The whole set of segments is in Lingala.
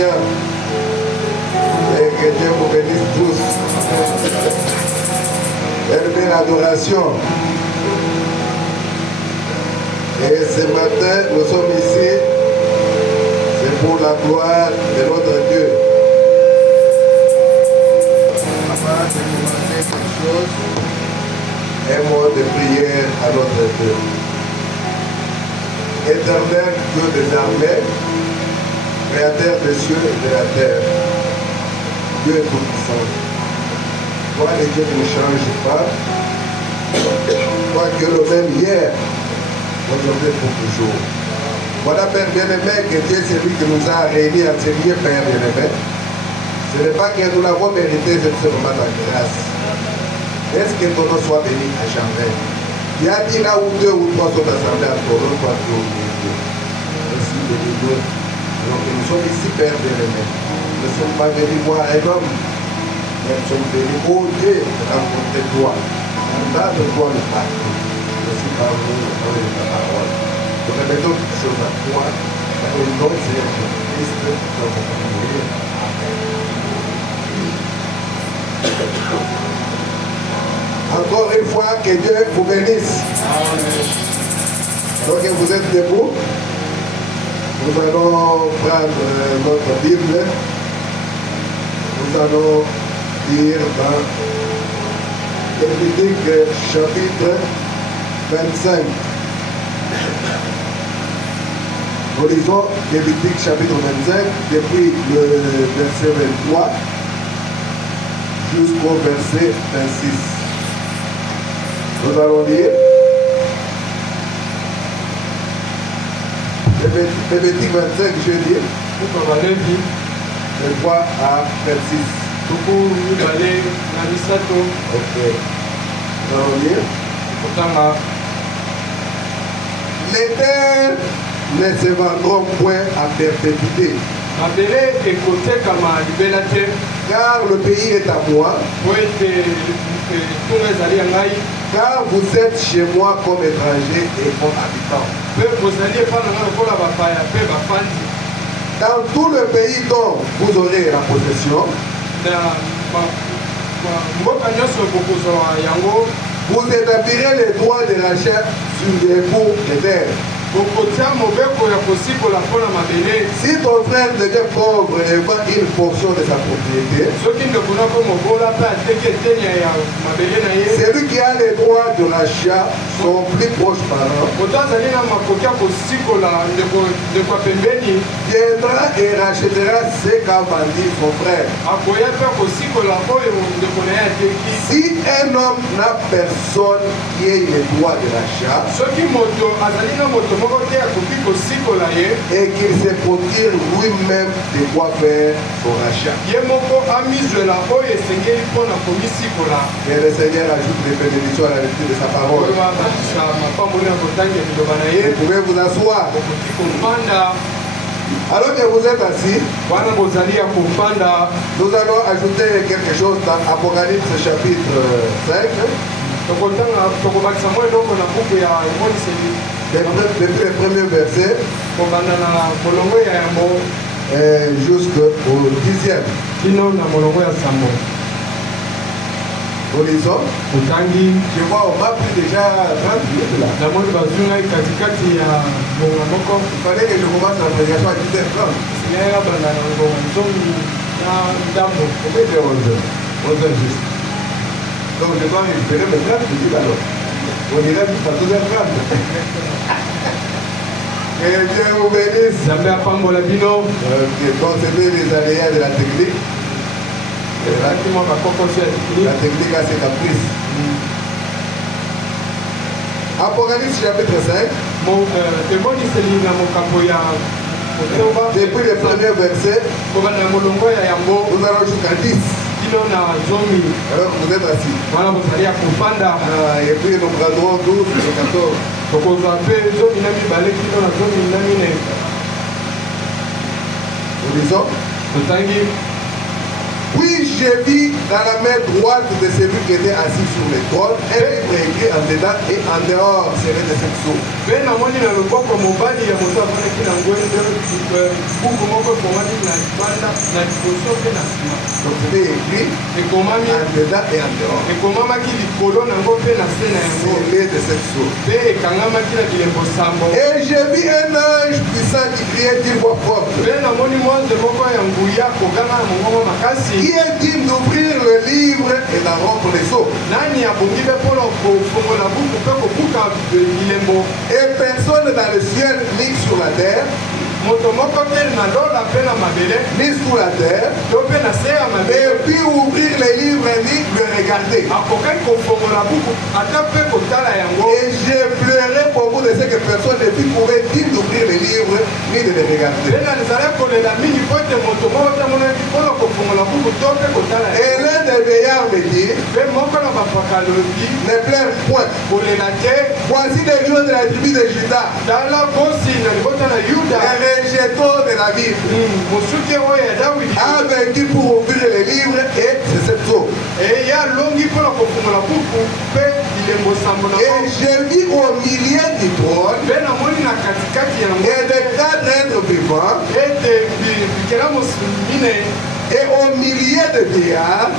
musiciens. Et que Dieu vous bénisse tous. Une belle adoration. Et ce matin, nous sommes ici. C'est pour la gloire de notre Dieu. Avant de demander quelque chose, un mot de prière à notre Dieu. Éternel Dieu des armées, Créateur des cieux et de la terre, Dieu est tout-puissant. Toi, le Dieu qui ne change pas, toi que le même hier, aujourd'hui pour toujours. Voilà, Père bien-aimé, que Dieu c'est lui qui nous a réunis en ce lieu, Père bien-aimé. Ce n'est pas que nous l'avons mérité, c'est seulement ta grâce. Est-ce que ton nom soit béni à jamais? Il y a dit là où deux ou trois sont assemblés à ton nom, toi tu es au milieu. Merci, béni-nous. Donc nous sommes ici, Père bien-aimé. Nous ne sommes pas venus voir un homme, mais nous sommes venus au Dieu de rencontrer toi. Entendre toi le partout. Merci par vous, le nom de ta parole. Nous remettons toutes choses à toi, dans le nom de Jésus-Christ, dans votre nom. Amen. Encore une fois, que Dieu vous bénisse. Amen. Donc vous êtes debout. Nous allons prendre notre Bible. Nous allons lire dans Lévitique chapitre 25. Nous lisons Lévitique chapitre 25 depuis le verset 23 jusqu'au verset 26. Nous allons lire Lévitique 25, je dis, 23 à 26. Ok. Nous allons lire. Les terres ne se vendront point à perpétuité. Car le pays est à moi. Car vous êtes chez moi comme étrangers et comme habitants. Dans tout le pays dont vous aurez la possession, vous établirez les droits de rachat sur les bouts de terre. Si ton frère devient pauvre et vend une portion de sa propriété, celui qui a les droits de l'achat, son plus proche parent, viendra et rachètera ce qu'a vendu son frère. Si un homme n'a personne qui ait les droits de l'achat, et qu'il se procure lui-même de quoi faire son rachat. Que le Seigneur ajoute les bénédictions à la lecture de sa parole. Vous pouvez vous asseoir. Alors que vous êtes assis, nous allons ajouter quelque chose dans Apocalypse chapitre 5. Depuis le premier verset jusqu'au 10e. Nous lisons. Je vois, on m'a pris déjà 20 minutes là. Il fallait que je commence la prédication à 10h30. Pourquoi il est 11h juste. Donc je dois récupérer mes 30 minutes alors. On irait jusqu'à 12h30. Que Dieu vous bénisse. Concernez les aléas de la technique. La technique a ses caprices. Apocalypse chapitre 5. Depuis le premier verset, nous allons jusqu'à 10. Alors vous êtes assis. Et puis nous prendrons 12 et 14. Nous lisons. Puis j'ai vu dans la main droite de celui qui était assis sur le trône un livre écrit en dedans et en dehors serait de cette source. Donc c'était écrit en dedans et en dehors. Scellé de cette source. Et j'ai vu un ange puissant qui criait d'une voix forte. Qui est digne d'ouvrir le livre et d'en rompre les sceaux. Et personne dans le ciel ni sur la terre ni sous la terre, et puis ouvrir les livres ni le regarder. Et j'ai pleuré pour vous de ce que personne ne put trouver digne d'ouvrir les livres ni de les regarder. Et l'un des veillards me dit, ne pleure point. Voici les lions de la tribu de Juda, rejetons de la Bible, a vaincu pour ouvrir les livres et c'est cette eau. Et j'ai vu au milieu du trône et de 4 êtres vivants et au milieu de vieillards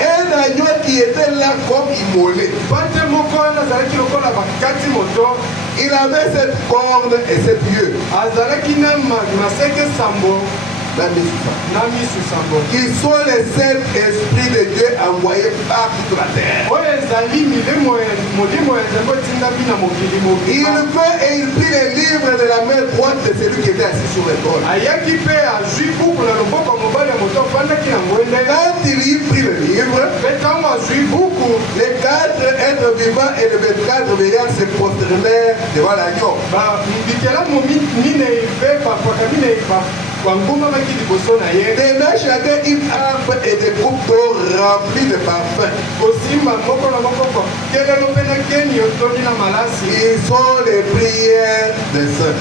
un agneau qui était là comme immolé. Il avait cette corne et cette yeux. Qui sont les 7 esprits de Dieu envoyés par toute la terre. Il veut et il prit les livres de la main droite de celui qui était assis sur le trône. Quand il y prit le livre, les 4 êtres vivants et les 24 veillards se prosternèrent devant l'agneau. Demain, chacun une harpe et des coupes d'eau remplies de parfums. Ils sont les prières des saints.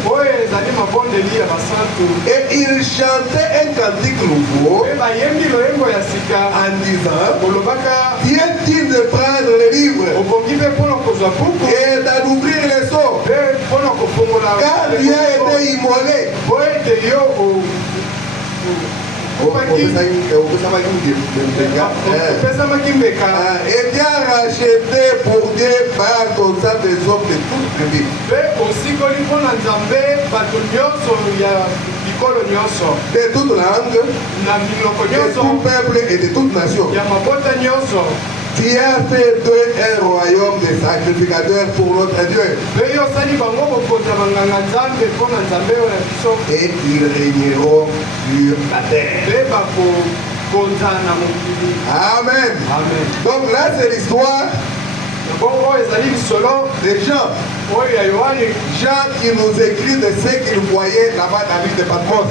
Et ils chantaient un cantique nouveau en disant, qui est digne de prendre le livre et d'en ouvrir les sceaux, car lui a été immolé. Et bien racheté pour Dieu par ton sang des hommes de toute tribu, de toute langue, de tout peuple et de toute nation. Tu as fait d'eux un royaume de sacrificateurs pour notre Dieu. Et ils régneront sur la terre. Amen. Donc là, c'est l'histoire des gens. Jean qui nous écrit de ce qu'il voyait là-bas dans l'île de Patmos.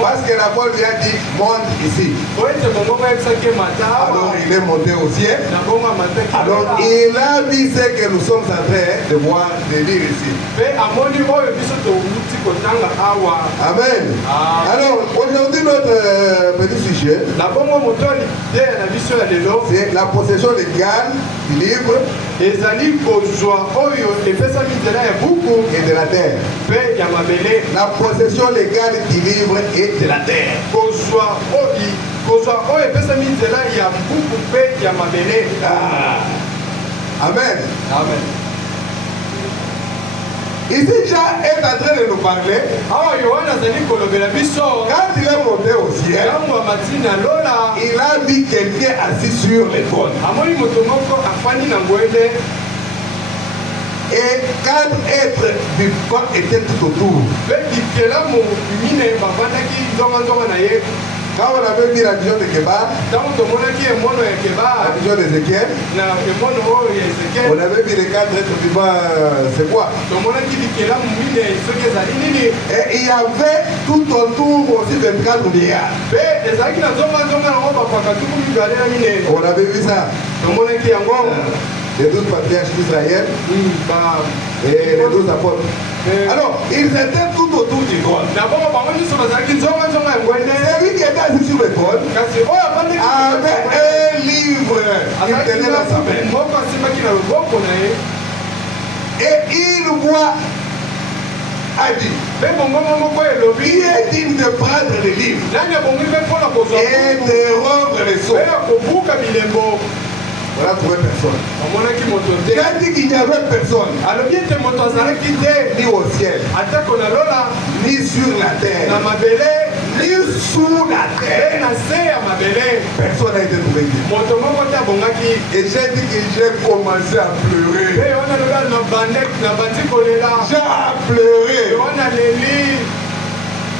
Parce que la voix lui a dit, monte ici. Alors il est monté au ciel. Alors il a vu ce que nous sommes en train de voir, de lire ici. Amen. Alors aujourd'hui notre petit sujet, c'est la possession légale du livre et de la terre. La possession légale du livre et de la terre. Amen. Amen. Ici, Jean est en train de nous parler. Quand il est monté au ciel, il a vu quelqu'un assis sur le trône. Et 4 êtres vivants étaient tout autour. Quand on avait vu la vision de Kébar, la vision d'Ézéchiel, on avait vu les 4 êtres vivants, c'est quoi? Et il y avait tout autour aussi 24 vieillards. On avait vu ça. Les 12 patriarches d'Israël et les 12 apôtres. Alors, ils étaient tout autour du trône. Na bongo bango nyonso bazalaki nzonga nzonga ya ngwende. Celui qui était assis sur le trône Kasi oyo avandaki avait un livre qu'il tenait dans sa main. moko asimbaki na loboko na ye. Et une voix a dit, Mpe mongongo moko elobi qui est digne de prendre le livre nani abongi mpe mpona kozwa et de rompre les mpe sceaux? ya kobuka bilembo. Voilà, trouvé personne. Amonaki moto te. Il a dit qu'il n'y avait personne, alobi ete moto azalaki te ni au ciel, atako na lola ni sur la na terre, mabele ni sous la mpe terre. na se ya mabele. Personne n'a été trouvé. Moto moko te abongaki. Et j'ai dit que j'ai commencé à Mpe pleurer. wana lobi na bandi kolela. J'ai à pleurer. Yohana leli.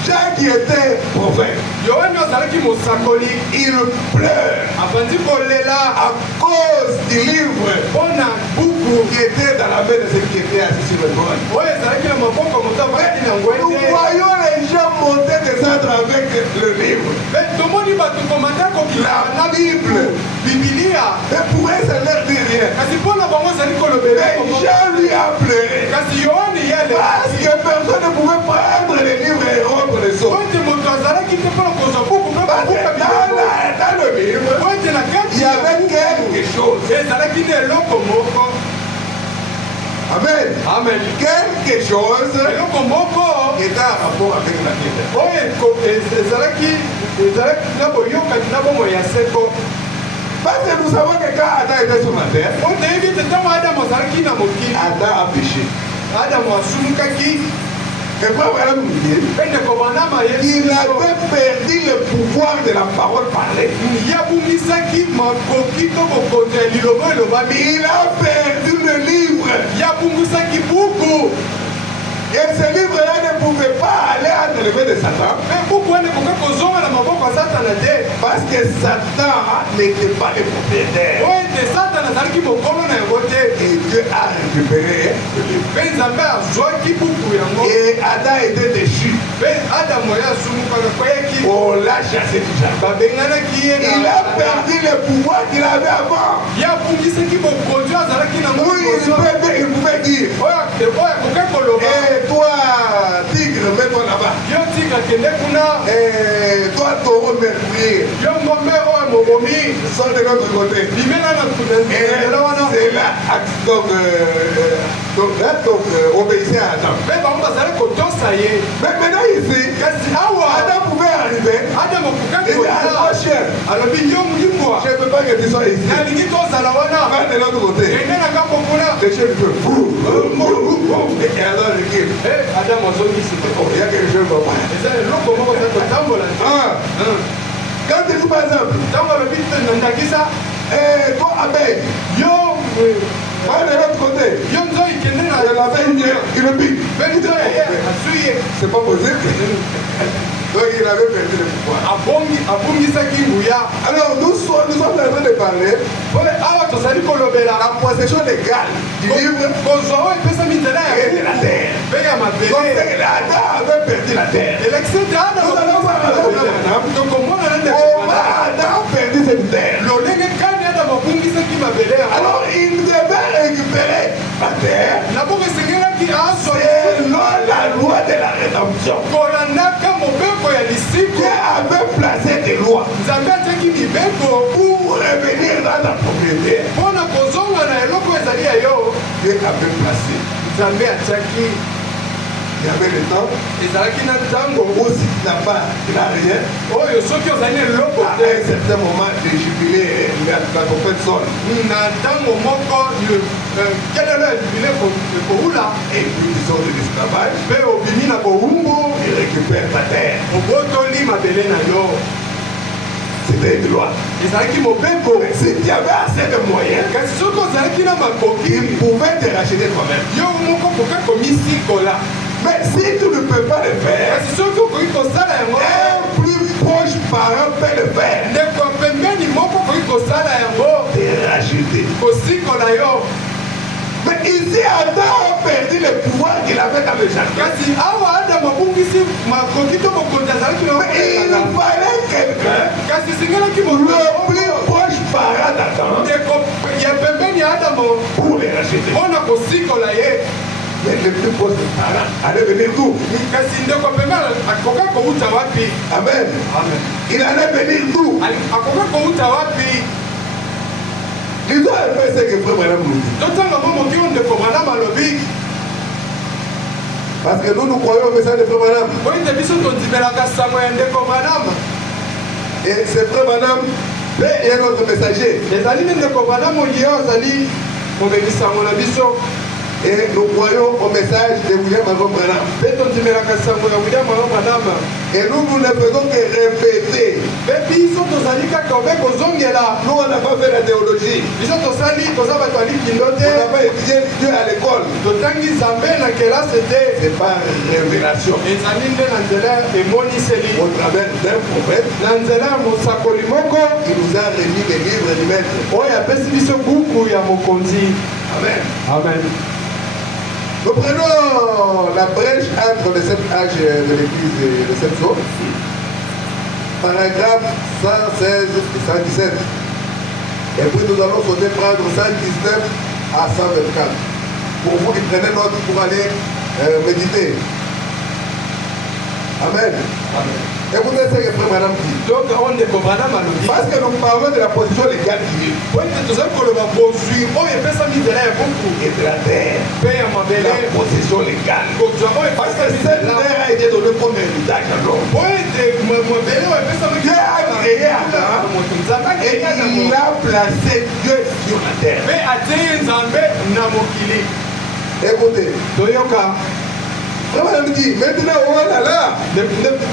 Jean qui était prophète, Yohana azalaki mosakoli. il pleure abandi kolela à cause du livre mpona buku qui était dans la main de celui qui était assis sur le trône. oyo ezalaki na maboko moto avandaki na Nous ngwende. voyons les gens monter descendre avec le livre. Mpe tomoni bato komata kokila na Bible. bibilia. Et pour eux, ça ne leur dit rien. Kasi mpona bango ezali kolobela Mais Jean lui a pleuré. kasi yohane ye Parce aleki que personne ne pouvait prendre le livre et rompre les sceaux. po ete moto azalaki te mpona kozwa buku mpe Parce que kobuka bilembo. dans le livre, Po ete na il kati y avait quelque chose. ezalaki na eloko moko. Amen. Amen. Quelque chose eloko moko qui était en rapport avec la Bible. oyo ezalaki na boyokani na bomoi ya seko. Parce que nous savons que quand Adam était sur la terre, po toyebi ete ntango adamu azalaki na mokili Adam a péché. adamu asumukaki Et moi, voilà nous dire mpe ndeko banama qu'il avait perdu le pouvoir de la parole parlée. yabungisaki makoki to bokonzi ya liloba elobami. Il a perdu le livre. yabungisaki buku. Et ce livre-là ne pouvait pas aller entre les mains de Satan. mpe buku wana ekoka kozonga na maboko ya satana te. Parce que Satan n'était pas le propriétaire. oyo ete satana azalaki mokolo na yango te. Et Dieu a récupéré le livre. mpe nzambe azwaki buku yango. Et Adam était déchu. mpe adamu ye asumukaka kweyaki. On l'a chassé du jardin. babenganaki ye Il a perdu le pouvoir qu'il avait avant. yabungisaki bokonzi oyo azalaki na Oui, il pouvait dire, oyo akoki koloba. toi, tigre, mets-toi là-bas. yo tika kende kuna. Toi, taureau meurtrier, yo ngombe oyo mobomi. sors de l'autre côté. limela na Et nzela wana. c'est là, donc obéissez à Adam. mpe bango bazali kotosa ye. Mais maintenant ici, kasi awa Adam pouvait arriver. adamu akokaki Il dit, ah, kola. chien, alobi yo limbwa. je ne veux pas que tu sois ici. nalingi tozala wana. Va de l'autre côté. kende na ngambo kuna. Le chien lui fait fou. Et alors il dit, adamu azongisi te. il y a quelque chose comme ça. eza eloko moko eza kotambola te. Quand tu dis par exemple, ntango alobi ndakisa toi abeille, yo va de l'autre côté. yo nzoi kende na Et l'abeille il le pique. mpe nzoi ye azwi ye. C'est pas possible. Donc il avait perdu le pouvoir. abungisaki nguya. Alors nous sommes en train de parler oyo awa tozali kolobela la possession légale du livre kozwa oyo epesami nzela ya et de la terre. mpe ya Donc mabele. Adam avait perdu la terre. elekisete tokomona na Comment Adam a perdu cette terre? lolenge kani adamu abungisaki mabele yango. Alors il devait récupérer la terre naboko esengelaki azwa selon la loi de la rédemption. kolandaka mobeko ya Dieu lisiko. avait placé des lois nzambe atiaki mibeko pour revenir dans la propriété. mpona kozonga na eloko ezali ya yo. Dieu avait placé. nzambe atiaki Il y avait le temps ezalaki na ntango où si tu n'as pas, tu n'as rien. oyo soki ozali na eloko À te un certain moment de jubilé, la compète sonne. na ntango moko kelelo ya jubile koula Et puis tu sors de l'esclavage mpe obimi na bowumbu et récupère ta terre. obotoli mabele na yo. C'était une loi. ezalaki mobeko. Mais si tu avais assez de moyens, kasi soki ozalaki na makoki il pouvait te racheter toi-même. yo moko koka komisikola. Mais si tu ne peux pas le faire, kasi soki okoki kosala yango un plus proche parent peut le faire. ndeko ya pembeni moko okoki kosala yango Te racheter. kosikola yo. Mais ici, Adam a perdu le pouvoir qu'il avait dans le jardin. kasi awa adamu abungisi makoki to bokonzi azalaki Mais il fallait quelqu'un, kasi esengelaki le plus proche parent d'Adam, ndeko ya pembeni ya adamu pour les racheter. mpona kosikola ye. Mais le plus proche des parents allait venir d'où? kasi ndeko pembeni akoka kouta wapi? Amen. Amen. Il allait venir d'où? Akoka kouta wapi? Lisons un peu ce que frère Branham nous dit. Totanga bomo ki ndeko Branham alobi. Parce que nous croyons au message de frère Branham. Oite biso tondimelaka sango ya ndeko Branham. Et c'est frère Branham et un autre messager. ezali nde ndeko Branham oyo azali komemisa sango na biso. Et nous croyons au message de William Marion Branham. Mpe tondimelaka sango ya William Marion Branham. Et nous ne faisons que répéter. Mpe biso tozali kaka obe kozongela. Nous, on n'a pas fait la théologie. Biso tozali toza bato ya likindo On te. n'a pas étudié Dieu à l'école. totangi nzambe na kelase te. C'est par révélation. ezali nde na nzela emoniseli. Au travers d'un prophète, na nzela ya mosakoli moko il nous a remis les livres du maître. oyo apesi biso buku ya mokonzi. Amen. Amen. Nous prenons la brèche entre les 7 âges de l'église et les 7 zones. Paragraphe 116 et 117. Et puis nous allons sauter prendre 119 à 124. Pour vous qui prenez note pour aller méditer. Amen. Amen. Écoutez ce que frère Madame dit. donc oyo ndeko Branham alobi. Parce que nous parlons de la position légale du livre po ete tozali koloba bozwi oyo epesami nzela ya buku et de la terre. mpe ya mabele. La position légale. kozwa oyo Parce que epesami cette nzela. terre a été donnée comme héritage à l'homme. po ete mabele oyo epesami Dieu a créé Adam moto nzambe et akei yango il a placé Dieu sur la terre. mpe atie nzambe na mokili. Écoutez, toyoka Frère dit, maintenant, oh là là,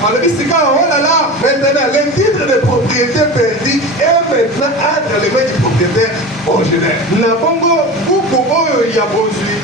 alobi sika olala. maintenant, le titre de propriété perdu est maintenant entre les mains du propriétaire originel. na bongo buku oyo ya bozwi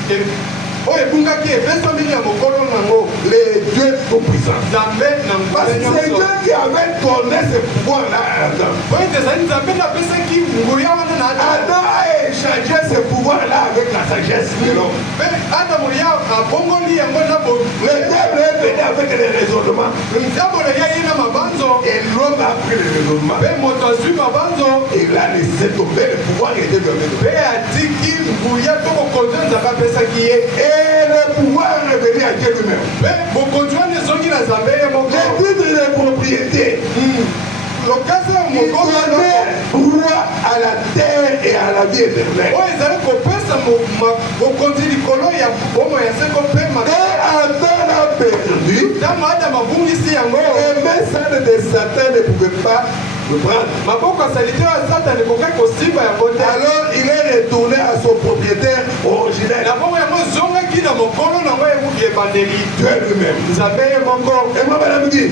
oyo ebungaki epesami ya mokolo nango Les dieux tout-puissants. nzambe na Parce ngolu que c'est nyonso. Dieu qui avait donné ce pouvoir-là à Adam. po ete ezali nzambe nde apesaki nguya wana na adamu. Adam a échangé ce pouvoir-là avec la sagesse de l'homme. mpe adamu ya abongoli yango na Le diable est venu avec les raisonnements. nzambola yai na mabanzo. Et l'homme a pris le raisonnement. mpe moto azwi mabanzo. Il a laissé tomber le pouvoir qui était donné. mpe atiki nguya to bokonzi oyo nzambe apesaki ye. Et le pouvoir est revenu à Dieu lui-même. mpe bokonzi wana ezongi na nzambe ye moko. Les titres de propriété, lokasi ya il mokolo donnait droit à la terre et à la vie éternelle. oyo ezali kopesa bokonzi likolo ya bomo ya seko mpe Et Adam a perdu. ntango adamu abungisi yango. Et même ça de Satan ne pouvait pas le prendre. maboko ya salite oyo ya satani ekokai kosimba yango te. Alors il est retourné à son propriétaire originel, na bongo yango ezongaki na mokolo nango ewuki ebandeli Dieu lui-même. nzambe ye moko. Et moi, madame dit,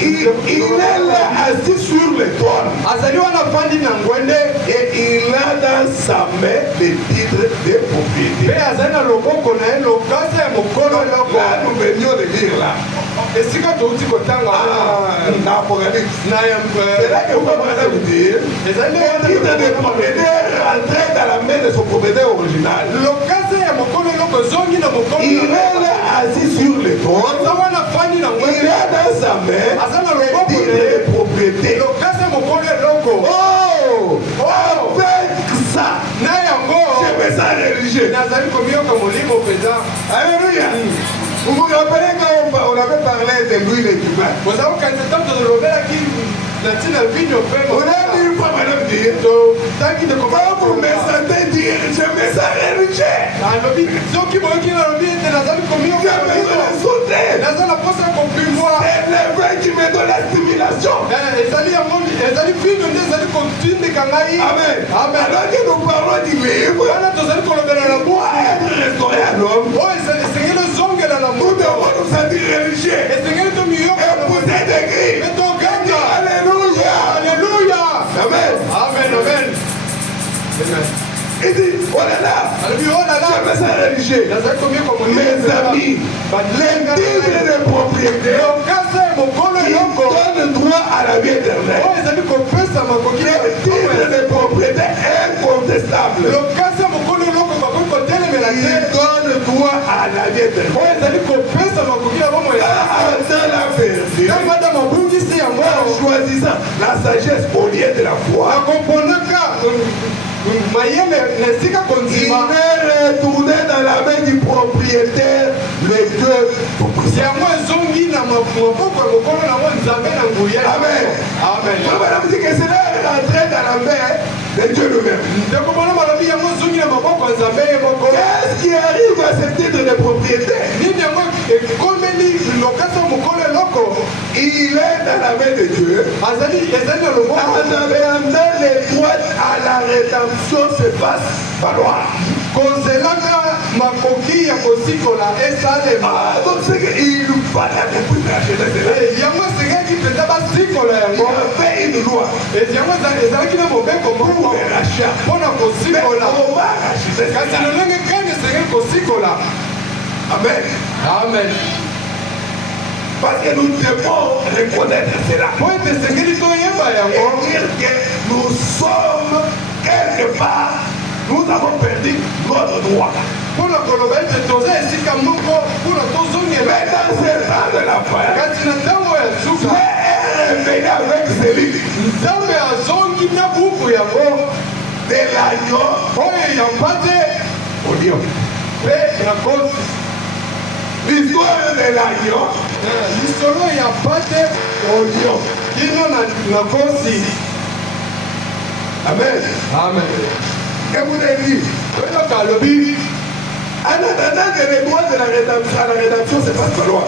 il est là assis sur le trône. azali wana afandi na ngwende. Et il a dans sa main les titres de propriété. mpe azali na loboko na ye lokasa ya mokolo eloko. Là, nous venions de dire là. esika touti kotanga Dans l'Apocalypse. na C'est là que vous commencez à vous dire. ezali Le titre de propriétaire rentrait dans la main de son propriétaire original. lokasa ya mokolo eloko ezongi na mokolo. Il est là assis sur le trône. aza wana afandi na Il ngwende. a dans sa main aza na les loboko titres na ye de propriété. lokasa ya mokolo eloko. Oh! Avec ça, na yango je me sens religieux. nazali komioka molimo mpenza. Alléluia. Vous vous rappelez quand on avait parlé de l'huile et du vin? boza kokanisa ntango tozolobelaki na ntina vino mpe On a dit une fois, madame, dire, totangi quand vous me sentez dire, je me sens religieux. alobi soki boyoki nalobi ete nazali Je komioka me sens sauté. naza na posa ya kopimwa. C'est le vin qui me donne la stimulation. ezali yango ezali vino nde ezali kotindika ngai. Amen. Amen. Alors que nous parlons du livre, wana tozali kolobela na pour buku être restauré à l'homme, oyo esengeli ozongela na nous moto. devons nous sentir religieux. esengeli tomiyoka Et pousser des cris. mpe toganga. Alléluia. Alleluya. Amen. Amen, amen. Il dit, oh là là, alobi o lala je me sens religieux. nazali komioka Mes amis, les titres de propriété lokasa ya mokolo qui eloko donnent droit à la vie éternelle. oyo ezali kopesa makoki Les titres de propriété incontestables. lokasa ya mokolo eloko bakoki kotelemela Ils te donnent droit à la vie éternelle. oyo ezali kopesa makoki ya bomo ya Dans la perdu, ntango adamu abungisi yango en choisissant la sagesse au lieu de la foi, akomponaka mayele nesika Il konzima est retourné dans la main du propriétaire, les deux propriétaires. yango ezongi na maboko ya mokolo nango nzambe na nguya. Amen. Amen. Madame dit que cela est rentré dans la main de Dieu lui-même. ndeko bona malobi yango ezongi na maboko ya nzambe ye moko. Qu'est-ce qui arrive à ce titre de propriétaire? nini yango ekomeli lokasa mokolo eloko Il est dans la main de Dieu. ezali na En loboko attendant les droits à la rédemption se fasse valoir. kozelaka makoki ya kosikola esalema. Donc c'est qu'il fallait depuis la Genèse. yango esengaki mpenza basikola Il yango. a fait une loi yango ezalaki na mobeko pour moko le rachat. mpona Mais kosikola. on va racheter kasi ça. lolenge kani esengeli kosikola. Amen. amen. Parce que nous devons reconnaître cela. po ete esengeli toyeba Et yango. dire que nous sommes quelque part, nous avons perdu notre droit. mpona koloba ete toza esika moko mpona tozongela. Mais dans ce temps de la fin, kasi na ntango ya suka Dieu est revenu avec ce livre nzambe azongi na buku yango de l'agneau oyo ya mpate au lion. mpe ya kosi. L'histoire de l'agneau lisolo ya mpate au lion. kino na kosi. Amen. amen. Et vous avez dit, oyoka alobi en attendant que les droits de la rédemption se fassent valoir,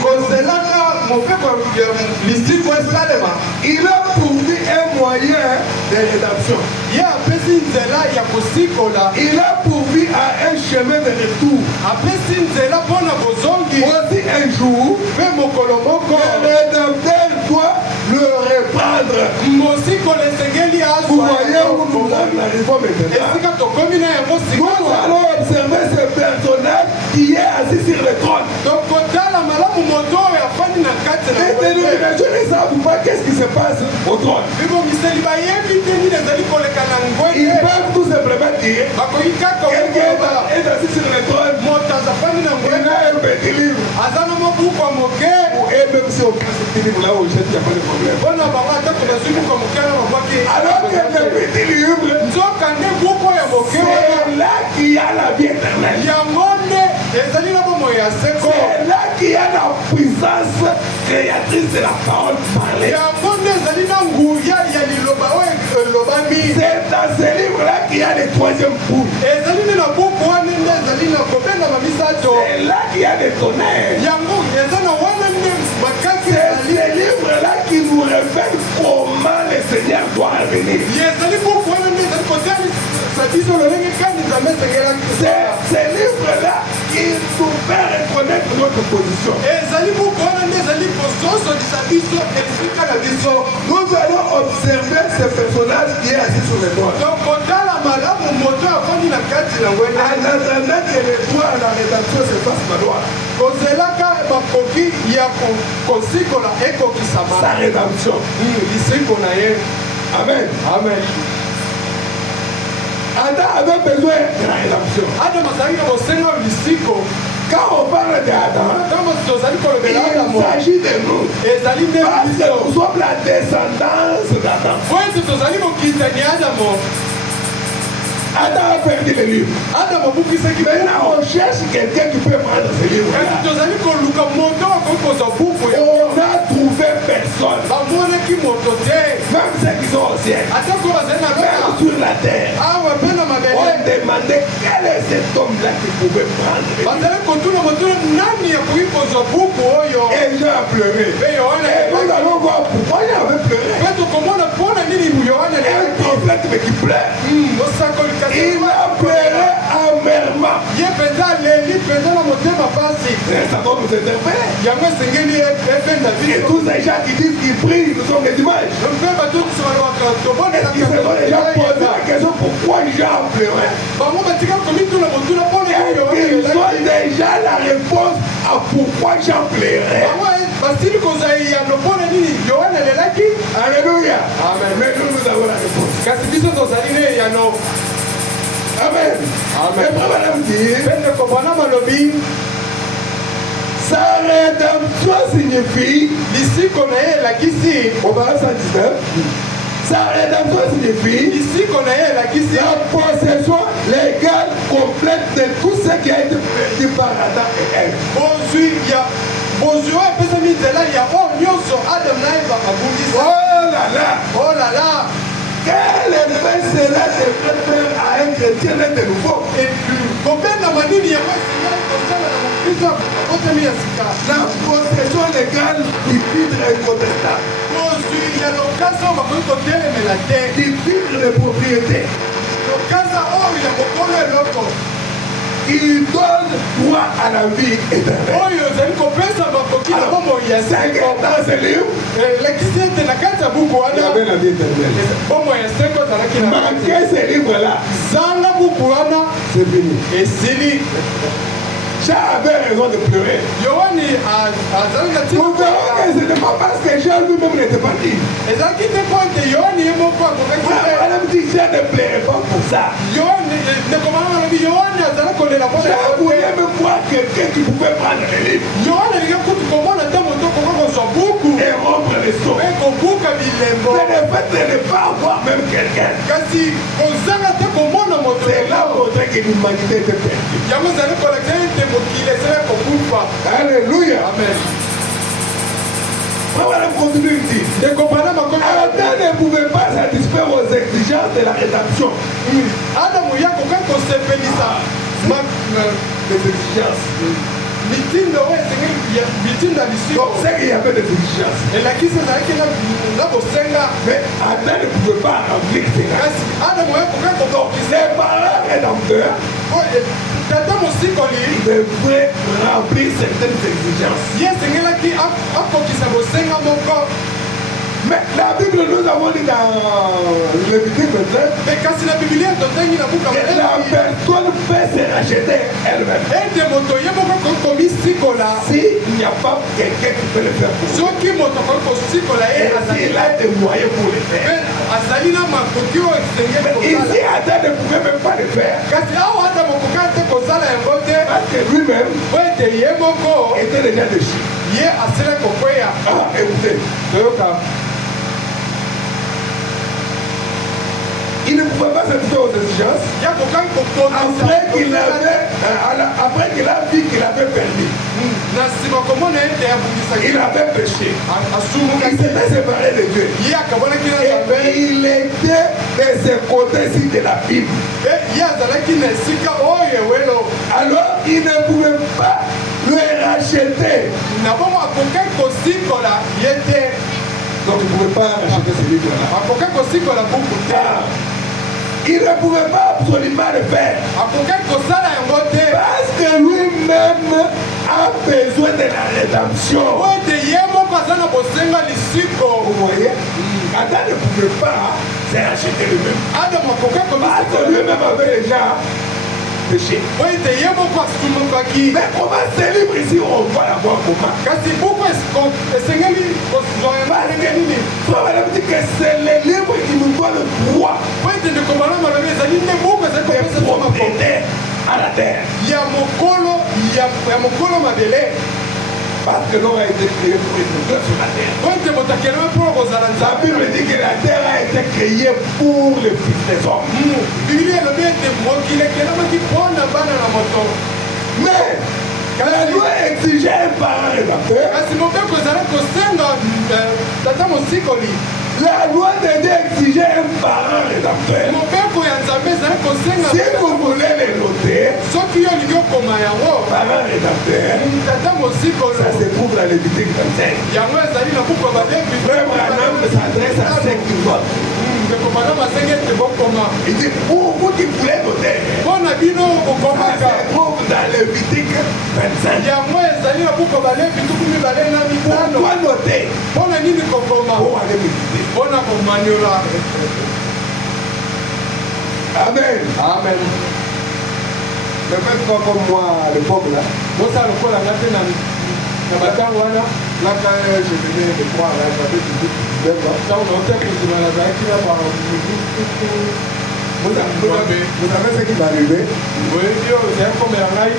kozelaka mopeko ya lisiko esalema. il a pourvu un moyen de rédemption. ye apesi nzela ya kosikola. Il a pourvu à un chemin de retour. apesi nzela mpona bozongi. Aussi un jour, mpe mokolo moko le rédempteur doit le reprendre. mosikola esengeli Vous voyez où azwa. nous en arrivons maintenant. esika tokomi na yango Nous sikoyo. allons observer ce personnage qui est assis sur le trône. tokotala malamu moto oyo afandi na kati na Les dénominations ne savent pas qu'est-ce qui se passe au trône. bibomiseli bayebi te nini ezali koleka na Ils ngwete. peuvent tout simplement dire bakoki kaka quelqu'un kokoba est assis sur le trône. moto azafandi na Il ngwete a un petit livre. aza na mobuku ya moke. Et même si on casse ce petit livre là, on jette, il n'y a pas de problème. mpona bango atako bazwi buku ya moke na babwaki. Alors que le petit livre, nzoka nde buku ya moke oyo c'est là qu'il y a la vie éternelle. yango nde ezali na bomoi ya seko. C'est là qu'il y a la puissance créatrice de la parole parlée. yango nde ezali na nguya ya liloba oyo elobami. C'est dans ce livre-là qu'il y a le troisième bout. ezali nde na buku wana nde ezali na kobengama misato. C'est là qu'il y a des tonnerres. yango eza na wana nde makasi C'est ezali. ce livre-là qui nous révèle comment le Seigneur doit revenir. ezali buku wana nde ezali kotalisa biso lolenge kani nzambe esengelaki. C'est ce livre-là qui nous fait reconnaître notre position. ezali buku wana nde ezali kozosolisa biso esika na biso. Nous allons observer ce personnage qui est assis sur le trône. donc kotala malamu moto afandi na kati na En ngwene. attendant que les droits à la rédemption se fassent valoir. kozelaka bakoki ya kosikola ekokisama. Sa rédemption. lisiko na ye. Amen. amen. Adam avait besoin de la rédemption. adamu azalaki na bosenga lisiko. Quand on parle d'Adam, ntango tozali kolobela adamu il s'agit de nous. ezali nde Parce que biso. nous sommes la descendance d'Adam. po ete tozali mokitani ya adamu. Adam a perdu le livre. adamu abukisaki Maintenant, on cherche quelqu'un qui peut prendre ce kasi livre-là. tozali koluka moto akoki kozwa buku ya. On n'a trouvé personne. bamonaki moto te. Même ceux qui sont au ciel. atako bazali na Même loka sur la terre. awa mpe na On mabele. demandait quel est cet homme-là qui pouvait prendre le livre. bazali kotuna motuna nani akoki kozwa buku oyo. Et Jean a pleuré. mpe yohana Et nous allons voir pourquoi il avait pleuré. mpe tokomona mpona nini yohana Un prophète mais qui pleure. mosakoli kasi Il a pleuré amèrement. ye mpenza aleli mpenza na motema pasi. Ça doit nous interpeller. yango esengeli ebenda Et biso. tous ces gens qui disent qu'ils prient, nous sommes les dimanches. mpe batokisi balobaka Ils se sont déjà posé la question pourquoi Jean a pleuré. bango batika komituna motuna mpona Et ils ont déjà la réponse à pourquoi Jean pleurait. bango basili kozwa eyano mpona nini yohana alelaki. Alléluia. Amen. Mais nous avons la réponse. kasi biso tozali na eyano. Amen. Amen. Et Madame dit, mpe ndeko bwana malobi sa rédemption signifie, lisiko na ye elakisi. au verset 119, Sa rédemption signifie ici qu'on est là, qui la possession légale complète de tout ce qui a été perdu par Adam et Ève. bozwi oyo epesami nzela ya oyo nyonso Adam na Eva babungisa. Oh là là! Quel effet cela devrait faire à un chrétien de nouveau? kobengama nini yango esengeli kosala na mokristo akotami ya sika? La possession légale du titre incontestable. bozwi ya lokasa oyo bakoki kotelemela te. Du titre de propriété. lokasa oyo ya kokolo eloko Il donne droit à la vie éternelle. oyo ezali kopesa bakoki na bomoi ya seko. Dans ce livre, lakisi ete na kati ya buku il y wana avait la vie éternelle. bomoi ya seko ezalaki na kati. Manquez ce livre-là, zanga buku wana c'est fini. esili. Jean avait raison de pleurer. yohani azali na Nous verrons que ce n'est pas parce que Jean lui-même n'était pas libre. ezalaki te mpo ete yohani ye moko akokaki te. Madame dit Jean ne plairait pas pour ça. yohani nekomana malobi yohani azali kolela mpo Jean voulait même voir quelqu'un qui pouvait prendre le livre yohani alingi kutu komona te moto okoka kozwa buku et rompre les seaux. mpe kobuka bilembo. Mais le fait de ne pas avoir même quelqu'un, kasi kozanga te komona moto c'est là pour dire que l'humanité était perdue. yango ezali kolakisa ete mokili ezali kokufa. Alléluia. amen. Voilà, continue de dire. nekopana makomi Adam ne pouvait pas satisfaire aux exigences de la rédemption. adamu ya koka kosepelisa Les exigences. mitindo oyo esengeli mitindo ya lisiko. Donc, c'est qu'il y avait des exigences. elakisi ezalaki na kosenga. Mais Adam ne pouvait pas remplir ces règles. kasi adamu ya koka kokokisa Les parents rédempteurs tata mosikoli devraient remplir certaines exigences. ye esengelaki akokisa kosenga moko. Mais la Bible, nous avons dit dans Lévitique 29, me kasi na bibilia totangi na buka que la personne peut se racheter elle-même. ete moto ye moko akoki komisikola S'il n'y a pas quelqu'un qui peut le faire pour lui. soki moto akoki kosikola ye Et s'il a des moyens pour le faire. azali na makoki oyo esengeli Ici, kosala. Adam ne pouvait même pas le faire. kasi awa adamu akoka te kosala yango te Parce que lui-même po ete ye moko était déjà déchu. ye asili kokweya. Ah, écoutez, toyoka il ne pouvait pas satisfaire aux exigences. ya kokaki kokomisa Après qu'il a vu qu'il avait perdu, na nsima komona ete abungisaki il avait péché. Il asumukaki s'était séparé de Dieu. ye akabonaki na Et nzambe il était de ce côté-ci de la Bible. ye azalaki na esika oyo ewelo. Alors, il ne pouvait pas le racheter. na bongo akokaki kosikola ye te. Donc, il ne pouvait pas racheter ce livre-là. akokaki kosikola buku te. Ah, il ne pouvait pas absolument le faire. akokaki kosala yango te. Parce que lui-même a besoin de la rédemption. po ete ye moko aza na bosenga lisiko. Vous voyez, Adam ne pouvait pas se racheter lui-même. adamu akokaki Parce que komisikola lui-même avait déjà péché. po ete ye moko asumukaki. Mais comment ce livre ici, on va l'avoir comment? kasi buku esengeli kozwa yango Parce ndenge que nini. Frère dit que c'est le livre qui nous doit le droit po ete ndeko bana malobi ezali nde buku ezali de kopesa biso makomi propriété à la terre. ya mokolo mabele. Parce que l'homme a été créé pour être sur la terre. po ete moto akelemi mpo kozala La nzambe. Bible dit que la terre a été créée pour les fils des hommes. biblia elobi ete mokili ekelemaki mpo na bana na moto. Mais la loi exigeait un parent rédempteur. kasi mobeko ezali kosenga tata mosikoli. La loi de Dieu exigeait un parent rédempteur. mobeko ya nzambe ezali kosenga. Si vous voulez les noter, soki yo olingi okoma yango parent rédempteur, tata mosikolo ça se trouve dans Lévitique 25. yango ezali na buku ya balevi. Frère Branham s'adresse à ceux qui votent. ndeko bana basengi ete bokoma. Il dit, pour vous qui voulez noter, mpo na bino ça okomaka. se trouve dans Lévitique 25. yango ezali na buku ya balevi 25. Pourquoi noter? mpo na nini kokoma? Pour aller méditer. mpo na komaniola. Amen. amen. Ne faites pas comme moi à l'époque là. mosala lokola nga te na batango wana. Là, quand je venais de croire, là, j'avais toujours même là. ntango nauta kozima nazalaki na Vous savez ce qui m'est arrivé? oyebi oyo ezali komela ngai.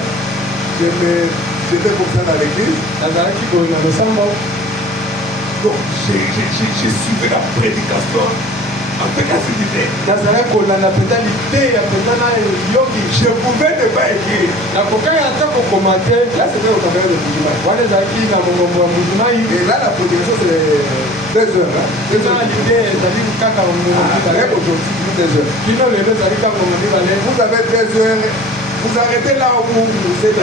J'étais comme ça dans l'église. nazalaki boye na losambo. Donc, j'ai suivi la prédication efficacité. nazalaki kolanda mpenza liteya mpenza na yoki Je pouvais ne pas écrire. nakokaki ata kokoma te Là, c'était au travail de Bidima. wana ezalaki na mongongo ya mudumai Et là, la progression, c'est 2 heures. Hein? 2 eza na heures. lite ezali kaka mongongo mibale Même aujourd'hui, plus 2 heures. kino lelo ezali kaka mongongo mibale Vous avez 2 heures. Vous arrêtez là où vous êtes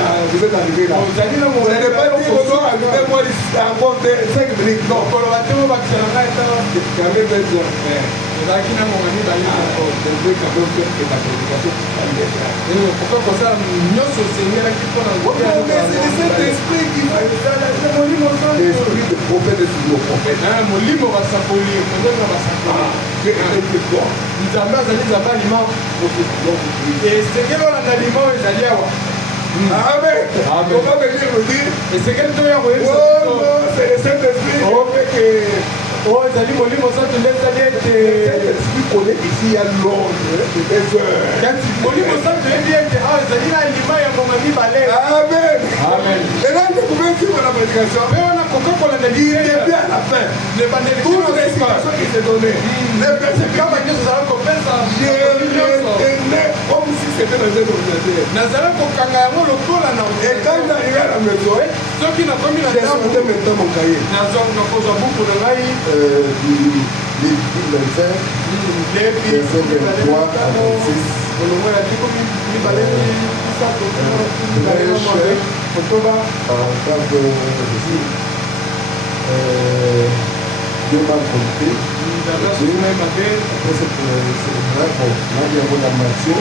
arrivé là. ozali na Vous n'allez pas dire au soir, moi, encore 5 minutes. Non. okoloba te obakisa na ngai ta Quand même 2 heures, frère. ezalaki na mongongo mibale C'est vrai quand même que la prédication, ça y est. pourquoi kosala nyonso osengelaki mpona Mais c'est le Saint-Esprit qui va. L'esprit de prophète est toujours prophète. molimo basakoli ekonzeli na basakoli Dieu est de toi. nzambe azali nzambe alima esengeli olanda lima oyo ezali awa Amen. Amen. On va venir nous dire, esengeli toya koyebisa oh biso non, c'est le Saint-Esprit. Oh. On fait que oyo ezali molimo santo nde ezali le ete Saint-Esprit connaît ici, il y a l'ordre de 2 heures. kasi molimo santo yebi ete awa ezali na lima ya mbongo mibale Amen. Amen. Et là, vous pouvez suivre la prédication. mpe wana koka kolanda Il est liteya bien à la fin. lebandeli Toutes kino les suka situations qui se donnaient. Les personnes kama nyonso ezala kopesa je nyonso retenais comme si c'était dans un ordinateur. nazala kokanga yango lokola na Et quand j'arrivais à la maison, soki nakomi na j'ai ndako sorti maintenant mon cahier. nakozwa buku na ngai Du Lévitique 25, lebi verset 23 à 26. olongo ya tiko mibale misato kotoba En tant que Dieu m'a compté. nzambe mabe Après cette célébration, bon, là, il y a la marché.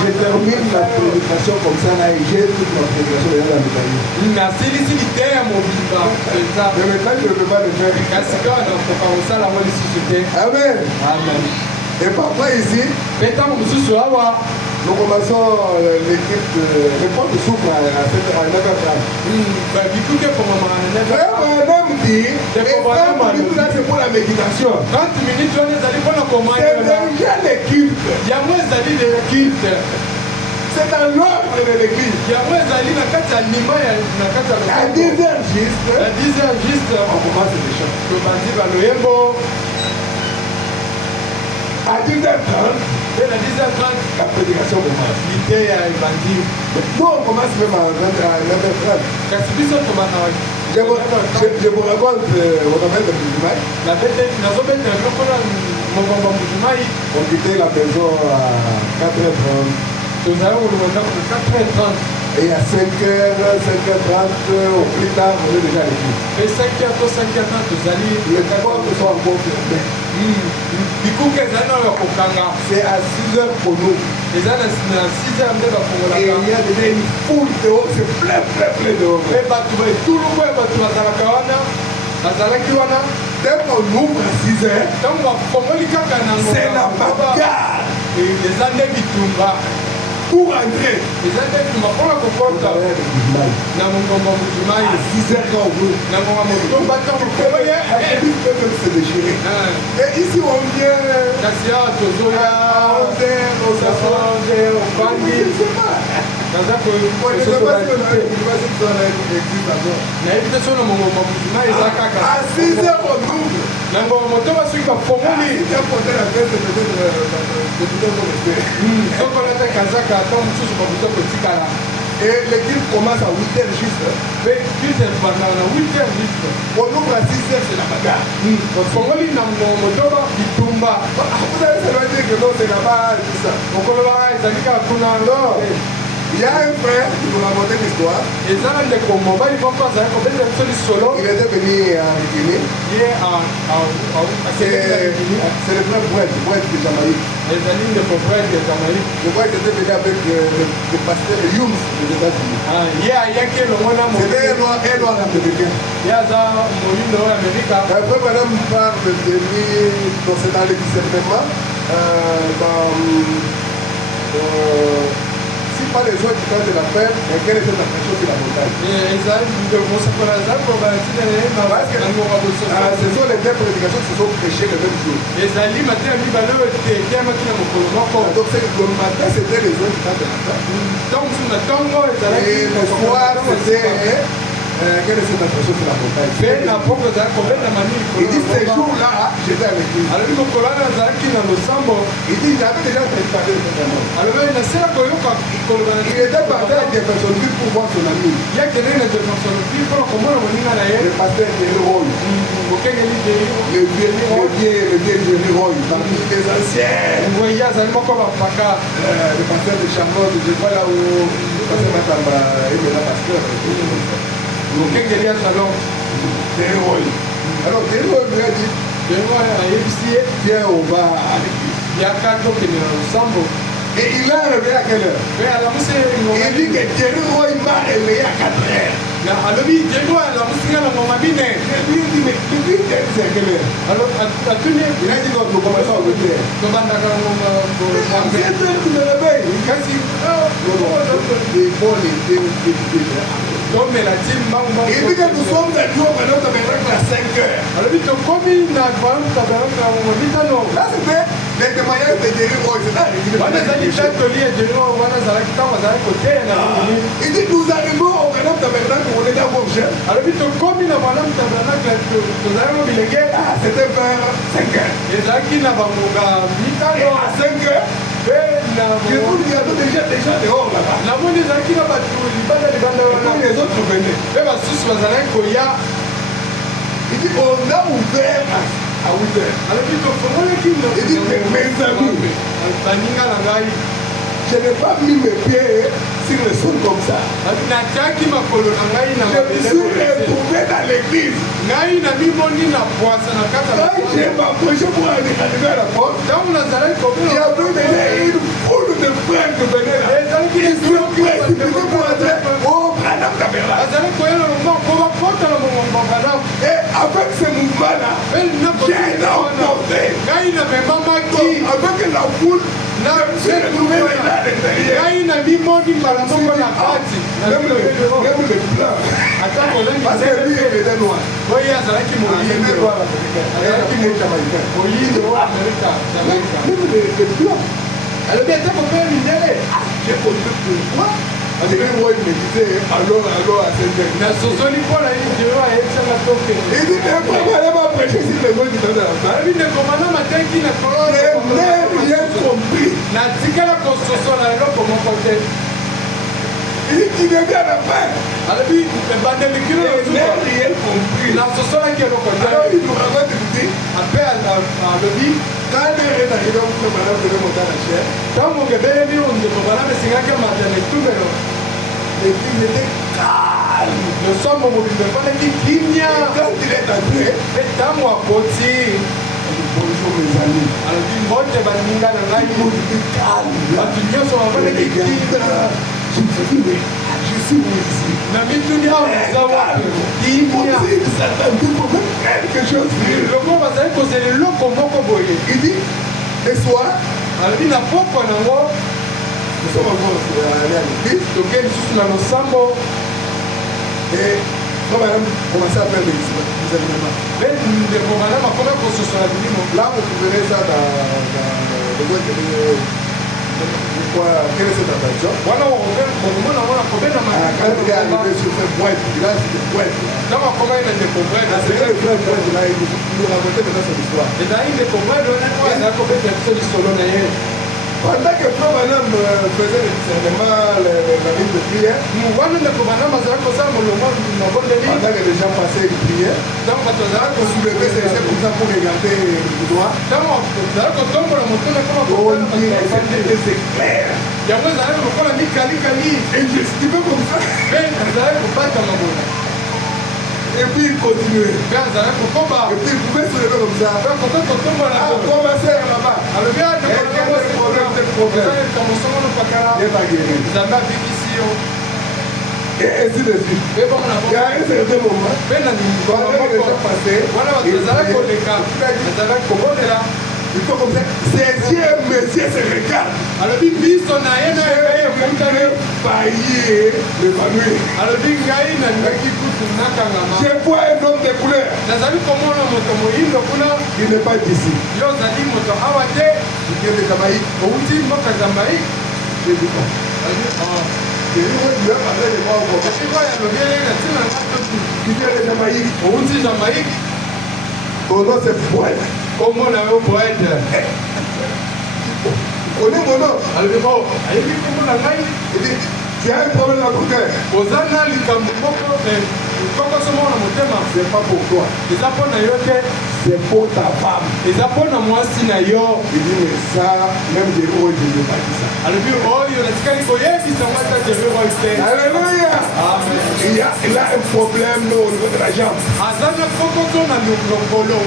Je termine la prédication comme ça, là, et j'ai toute ma prédication dans la médaille. nasilisi liteya mobimba mpenza Mais maintenant, je ne peux pas le faire. kasi kaka nakoka kosala ngo lisusu te Amen. amen Et parfois ici, mpe ntango mosusu awa nous commençons l'équipe de l'école de souffle à 9h30. bikuke komama na Frère Madame dit, et 30 minutes là, c'est pour la méditation. 30 minutes wana ezali mpona C'est komanya déjà l'équipe. yango ezali lekilte C'est dans l'ordre de l'église. yango ezali na kati ya lima na kati À ya 10h juste, na 10h juste on commence les chants. tobandi baloyembo À 10h30, mpe na 10h30 la prédication commence. liteya ebandi Nous, on commence même à 9h30. kasi biso tobanda Je vous raconte, on appelle le musulman. nazobetela biloko na mobamba mudumai On quittait la maison à 4h30. tozali kolonga ndako na 4h30 Et à 5h, 5h30, au plus tard, on est déjà à l'église. mpe 5h to 5h30 tozali Les portes sont encore fermées. bikuke ezali na ya kokanga C'est à 6h pour nous. eza na 6h nde Et il bafungolaka y a déjà une foule dehors, c'est plein dehors. mpe bato etuluku ya bato bazalaka wana bazalaki wana Dès qu'on ouvre à 6h, ntango bafongoli kaka na c'est la bagarre eza nde bitumba pour entrer. eza nde bitumba mpona kokota na mongomba mudumai À 6h quand on ouvre, na ngonga motomba ntango koye l'église peut même se déchirer. Et ici on vient kasi awa tozoya à 11h, on s'assoit. ofandi Je ne sais pas. naza Bon, je ne sais pas si on a koyebi une te so na mongomba mudumai eza kaka À 6h on ouvre. na ngonga motomba soki bafongoli Si on portait la veste, peut-être soko olata kazaka ata mosusu babuta kotikala et l'équipe commence à 8h juste. mpe bise ebandaka na 8h juste On ouvre à 6h, c'est la bagarre. ofongoli na ngonga motomba bitumba Vous avez seulement dit que non, c'est là-bas, tout ça. okolobaka ezali kaka kuna Non. Il y a un frère qui nous racontait l'histoire. eza na ndeko mobali moko azali kobetela biso lisolo Il était venu en Guinée. ye C'est le frère Brett de Jamaïque. ezali ndeko fred ya jamaïque Je crois qu'il était venu avec le pasteur Youms des États-Unis. ye ayaki elongo na C'était un noir américain. ye aza moyindo oyo amerika Après, madame parle de lui, donc c'est dans le discernement. Si pas les autres qui tentent de la faire, mais quelle est cette impression sur la montagne? ezali mosakola ezali koloba ntina ye na ngonga bososo Ce sont les deux prédications qui se sont prêchées le même jour. ezali mateya mibale oyo etemaki na mokolo moko Donc le matin, c'était les autres qui tentent de la faire. ntango mosusu na ntongo ezalaki Et le soir, c'était Quelle est cette impression sur la montagne? mpe na poko ezalaki kobenda mani Il dit ces jours-là, j'étais avec lui. alobi mokolo wana azalaki na losambo Il dit j'avais déjà entendu parler de cet homme. alobi nasila koyoka koloba na Il était parti à Jeffersonville pour voir son ami. yakendeki na jeffersonville mpona komona moninga na ye Le pasteur Jerry Roy. mokengeli jeri Le vieux Jerry Roy, parmi les anciens. ngoyi azali moko bapaka Le pasteur de Charlotte, je vois là où le pasteur Matamba est là pasteur. mokengeli ya salon Jerry Roy. Alors Jerry Roy lui a dit, jeri wana ayebisi ye viens, on va à l'église. yaka tokende na losambo Et il a réveillé à quelle heure? mpe alamuse Il dit que Jerry Roy m'a réveillé à 4 heures. alobi jeri wana alamusinga na mama mine Je lui ai dit, mais depuis c'est à quelle heure? atuni Il a dit, non, nous commençons à réveiller. tobandaka À 7 heures, tu me réveilles. kasi Les vols étaient tomela ti mbangumbangu il dit que nous sommes à Dieu, maintenant, ça va à 5 heures. alobi tokomi na tabernacle ya mama mitano Là, c'était les témoignages de Jerry Roy. C'est là, il dit, wana ezali tatoli ya jeri wana azalaki ntango azalaki koteya na moni il dit, nous arrivons au Grand Tabernacle, on est dans vos chefs. alobi tokomi na mwana tabernacle tozalaki bilenge Ah, c'était vers 5 heures. ezalaki na bamoka Et mitano à 5 heures, mpe na je vous dis, il y avait déjà des gens dehors là-bas. namoni ezalaki na bato libanda libanda Et wana quand les autres venaient, mpe basusu bazalaki koya il dit, on a ouvert à 8 heures. alobi tofongonaki Il dit, mes amis, baninga na ngai je n'ai pas mis mes pieds sur le sol comme ça. natiaki makolo na ngai na Je me suis mabele retrouvé dans l'église. ngai na mimoni na poisa na kati ya Quand j'ai m'approché pour arriver à la porte, ntango nazalaki il y avait déjà une foule de frères qui venaient là. ezalaki Ils sont précipités pour entrer au Branham Tabernacle. azalaki koyela longo po bakota na momongongana Et avec ce mouvement-là, j'ai emporté. ngai na Donc, memamaki avec la foule, na je me suis retrouvé là à l'intérieur. ngai na mimoni mbala moko na kati Même le plan. ata kolengi Parce que lui, il était noir. oyo azalaki Il était moyindo noir africain. azalaki Il était jamaïcain. moyindo o amerika jamaika Même le plan. alobi ata kopela mindele J'ai posé pourquoi. Parce que moi, il me disait, alors, à 5 heures. nasozoli mpona jero ayetianga tokende Il dit, mais pourquoi elle m'a prêché sur les mots du temps de la femme? alobi nekomana mataki na Je n'ai rien compris. natikala kososola eloko moko te Il dit qu'il devient à la fin. alobi ebandeli kilo Je n'ai yozuka rien compris. nasosolaki eloko Alors, te il nous raconte, il dit, ape alobi quand l'heure est arrivée, où que madame devait monter à la chair, ntango ngebeleli oyo ndeko bana esengaki amata na etumelo l'église était calme. losambo mobimba efandaki kimia Et quand il est entré, mpe ntango akoti il dit, bonjour mes amis. alobi mbote baninga na ngai Tout le monde était calme. bato nyonso bafandaki kimia Je me suis dit, mais je suis où ici? na mituni awa eza wapi Comme kimia s'il s'attendait pour même quelque chose. loko bazali kozela eloko moko boye Il dit, le soir, alobi na pokwa nango nous sommes encore allés à l'église. toke lisusu na losambo Et quand madame commençait à faire des événements, mpe ndeko bana bakoma kososola bilimo là vous trouverez ça dans le boîte de quoi, quelle est cette attention? wana okomona ngo na kobenda Quand il est arrivé sur cette boîte, là c'était boîte. ntango akomaki na ndeko Ah, c'était le frère boîte là, il nous racontait maintenant son histoire. ezalaki ndeko bwede wana oyo azalaki kobeta biso lisolo na ye Pendant que Frère Madame faisait le discernement, la ligne de prière, wana ndeko bana bazalaki kosala molongo mabondeli pendant que les gens passaient, ils priaient, ntango bato bazalaki on soulevait ses yeux comme ça pour regarder le doigt. ntango bazalaki kotombola motuna koma On dit que c'était éclair. yango ezalaki lokola mikalikali Et je esquivais comme ça. mpe azalaki kobata mabola Et puis il continuait. mpe azalaki kokoba Et puis il pouvait se lever comme ça. mpe akoki kotombola Ah, commencez là-bas. alobi adekomosomono pakala Il n'est pas guéri. nzambe abikisi yo Et ainsi de suite. mpe bongo na Il y a un certain moment, mpe na pendant que les gens passaient, wana bato il bazalaki priait. koleka bazalaki kobondela Il faut comme ça. Ses yeux, mes yeux se regardent. alobi miso na ye na ngai J'ai ekutani failli l'évanouir. alobi ngai nalingaki kutu nakangama Je vois un homme de couleur. nazali komona moto moyindo kuna Il n'est pas d'ici. yo ozali moto awa te Il vient de Jamaïque. outi mboka jamaïque Je dis pas. alobi Ton nom c'est poète. Comment on a un poète? Connais mon nom. Alors, comment on a un Tu as un problème dans ton cœur. Ozana likambo moko koko somo na motema. C'est pas pour toi. Eza po na yo te. C'est pour ta femme. Eza po na mwasi na yo. Il dit mais ça, même des mots, je ne veux pas dire ça. Alobi oyo natikali koyebisa mwasi ajebe oyo te. Alléluia. Amen. Il a un problème au niveau de la jambe. Aza na kokoto na lokolo.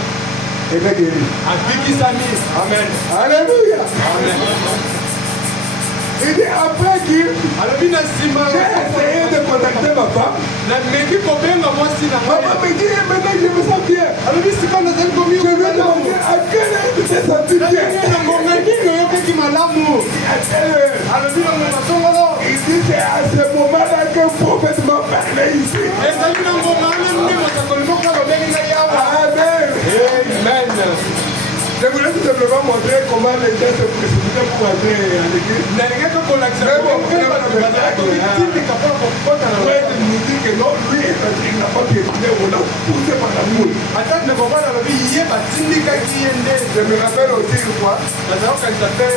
Et bien guéri. Abikisami. Amen. Alléluia. Amen. Il dit après qu'il alobi na nsima j'ai essayé de contacter ma femme. nameki kobenga mwasi na ngai. Maman me dit maintenant je me sens bien. alobi sika nazali komi Je vais demander à quelle heure tu t'es senti bien. na ngonga nini oyokaki malamu. À quelle heure? alobi na ngonga songolo. Il dit c'est à ce moment-là qu'un prophète m'a parlé ici. ezali na ngonga ane nde motakoli moko alobengi ngai awa. Amen. Amen. Je voulais tout simplement montrer comment les gens se précipitaient pour entrer à l'église. nalingaki kolakisa tindika mpona kokota na Ouais, il nous dit que non, lui, il n'a pas piétiné, on l'a poussé par l'amour. ata ndeko bana alobi ye batindikaki ye nde. Je me rappelle aussi une fois, nazala kokanisa mpe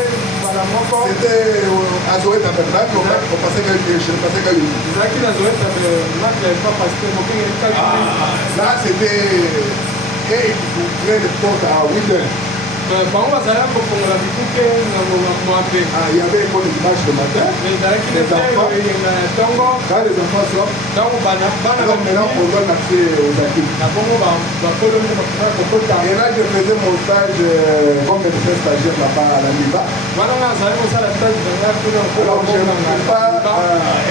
mbala moko c'était à Zoé Tabernacle, on passait quelques jours. ezalaki na zoeta mate ya papa te mokengeli kaki. Là, c'était. Et il ouvrait les portes à 8 heures. bango bazalaki kofongola bikuke na mwambe. Il y avait école de dimanche le matin. ezalaki nete eyenga ya ntongo Quand les enfants sortent, ntango bana alors maintenant on donne accès aux actifs. na bongo bakolo nde bakokaka kokota. Et là, je faisais mon stage comme médecin stagiaire là-bas à la Liba. wana nga azali kosala stage zanga kuna Alors, je ne peux pas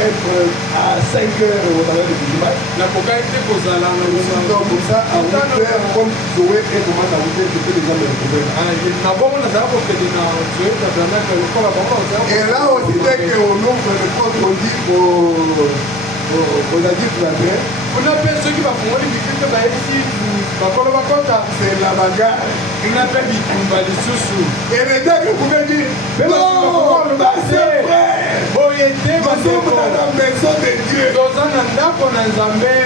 être à 5 heures au travail de dimanche. nakokaki te kozala na Donc, comme ça, à 8 heures, comme Zoé et commence à 8 heures, je peux déjà me retrouver. na bongo nazala kokende na zoeta blanake lokola bango Et là aussi, dès qu'on ouvre le compte, on dit aux adultes d'entrée, kuna mpe soki bafungoli bikuke bayebisi bakolo bakota. c'est la bagarre. kuna mpe bitumba lisusu. Et les gens qui pouvaient dire, non, pas c'est vrai. boye te Nous sommes dans la maison de Dieu. toza na ndako na nzambe.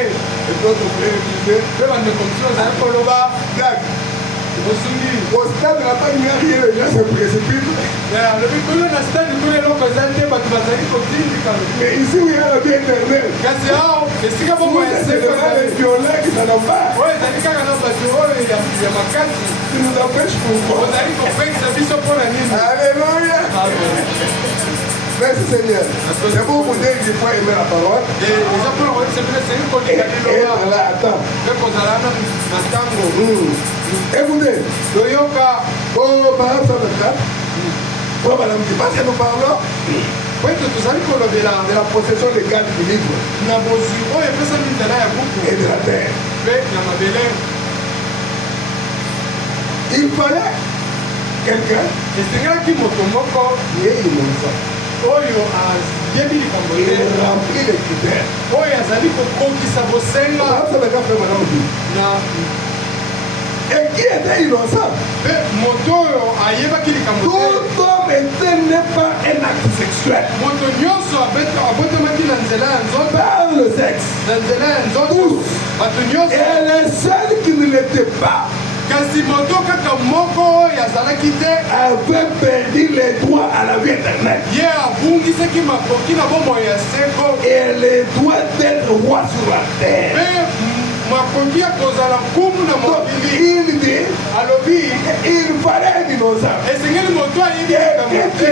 Et d'autres frères disaient, mpe bandeko mosusu bazali koloba Jacques, bosungi au stade de la bague, il n'y a rien, les gens se précipitent. alobi kuna na stade kuna eloko ezali te bato bazali kotindika. Mais ici où il y a la vie éternelle, kasi awa esika vous bongo ya êtes seko devant les ezali violents qui s'en embarquent. oyo ezali kaka na bato oyo ya makasi. Tu nous empêches pourquoi? ozali kopekisa biso mpo na nini? Alléluia. Merci Seigneur. C'est pour vous dire qu'il faut aimer la parole. eza mpona koyebisa bino esengeli Et kolika être liloba là, attends. mpe kozala na ntango Écoutez, toyoka. par exemple, ça, oh, madame, tu penses que nous parlons po ete tozali kolobela de la possession des cartes du livre na bozwi oyo epesami nzela ya buku et de la terre. mpe na mabele. Il fallait quelqu'un esengelaki moto moko qui ait innocent. oyo ayebi likambo Il te remplit les critères. oyo azali kokokisa bosenga Par exemple, quand frère madame dit, na et qui était innocent? mpe moto oyo ayebaki likambo te. Tout homme n'est pas un acte sexuel. moto nyonso abotamaki na nzela ya nzoto Par le sexe. na nzela ya nzoto Tous. bato Et nyonso. les seuls qui ne l'étaient pas kasi moto kaka moko oyo azalaki te avaient perdu les droits à la vie éternelle. ye abungisaki makoki na bomoi ya seko Et les droits d'être roi sur la terre. mpe makoki ya kozala nkumu na Donc, mokili. il dit, alobi il fallait un innocent. esengeli moto ayebi Quelqu'un likambo qui te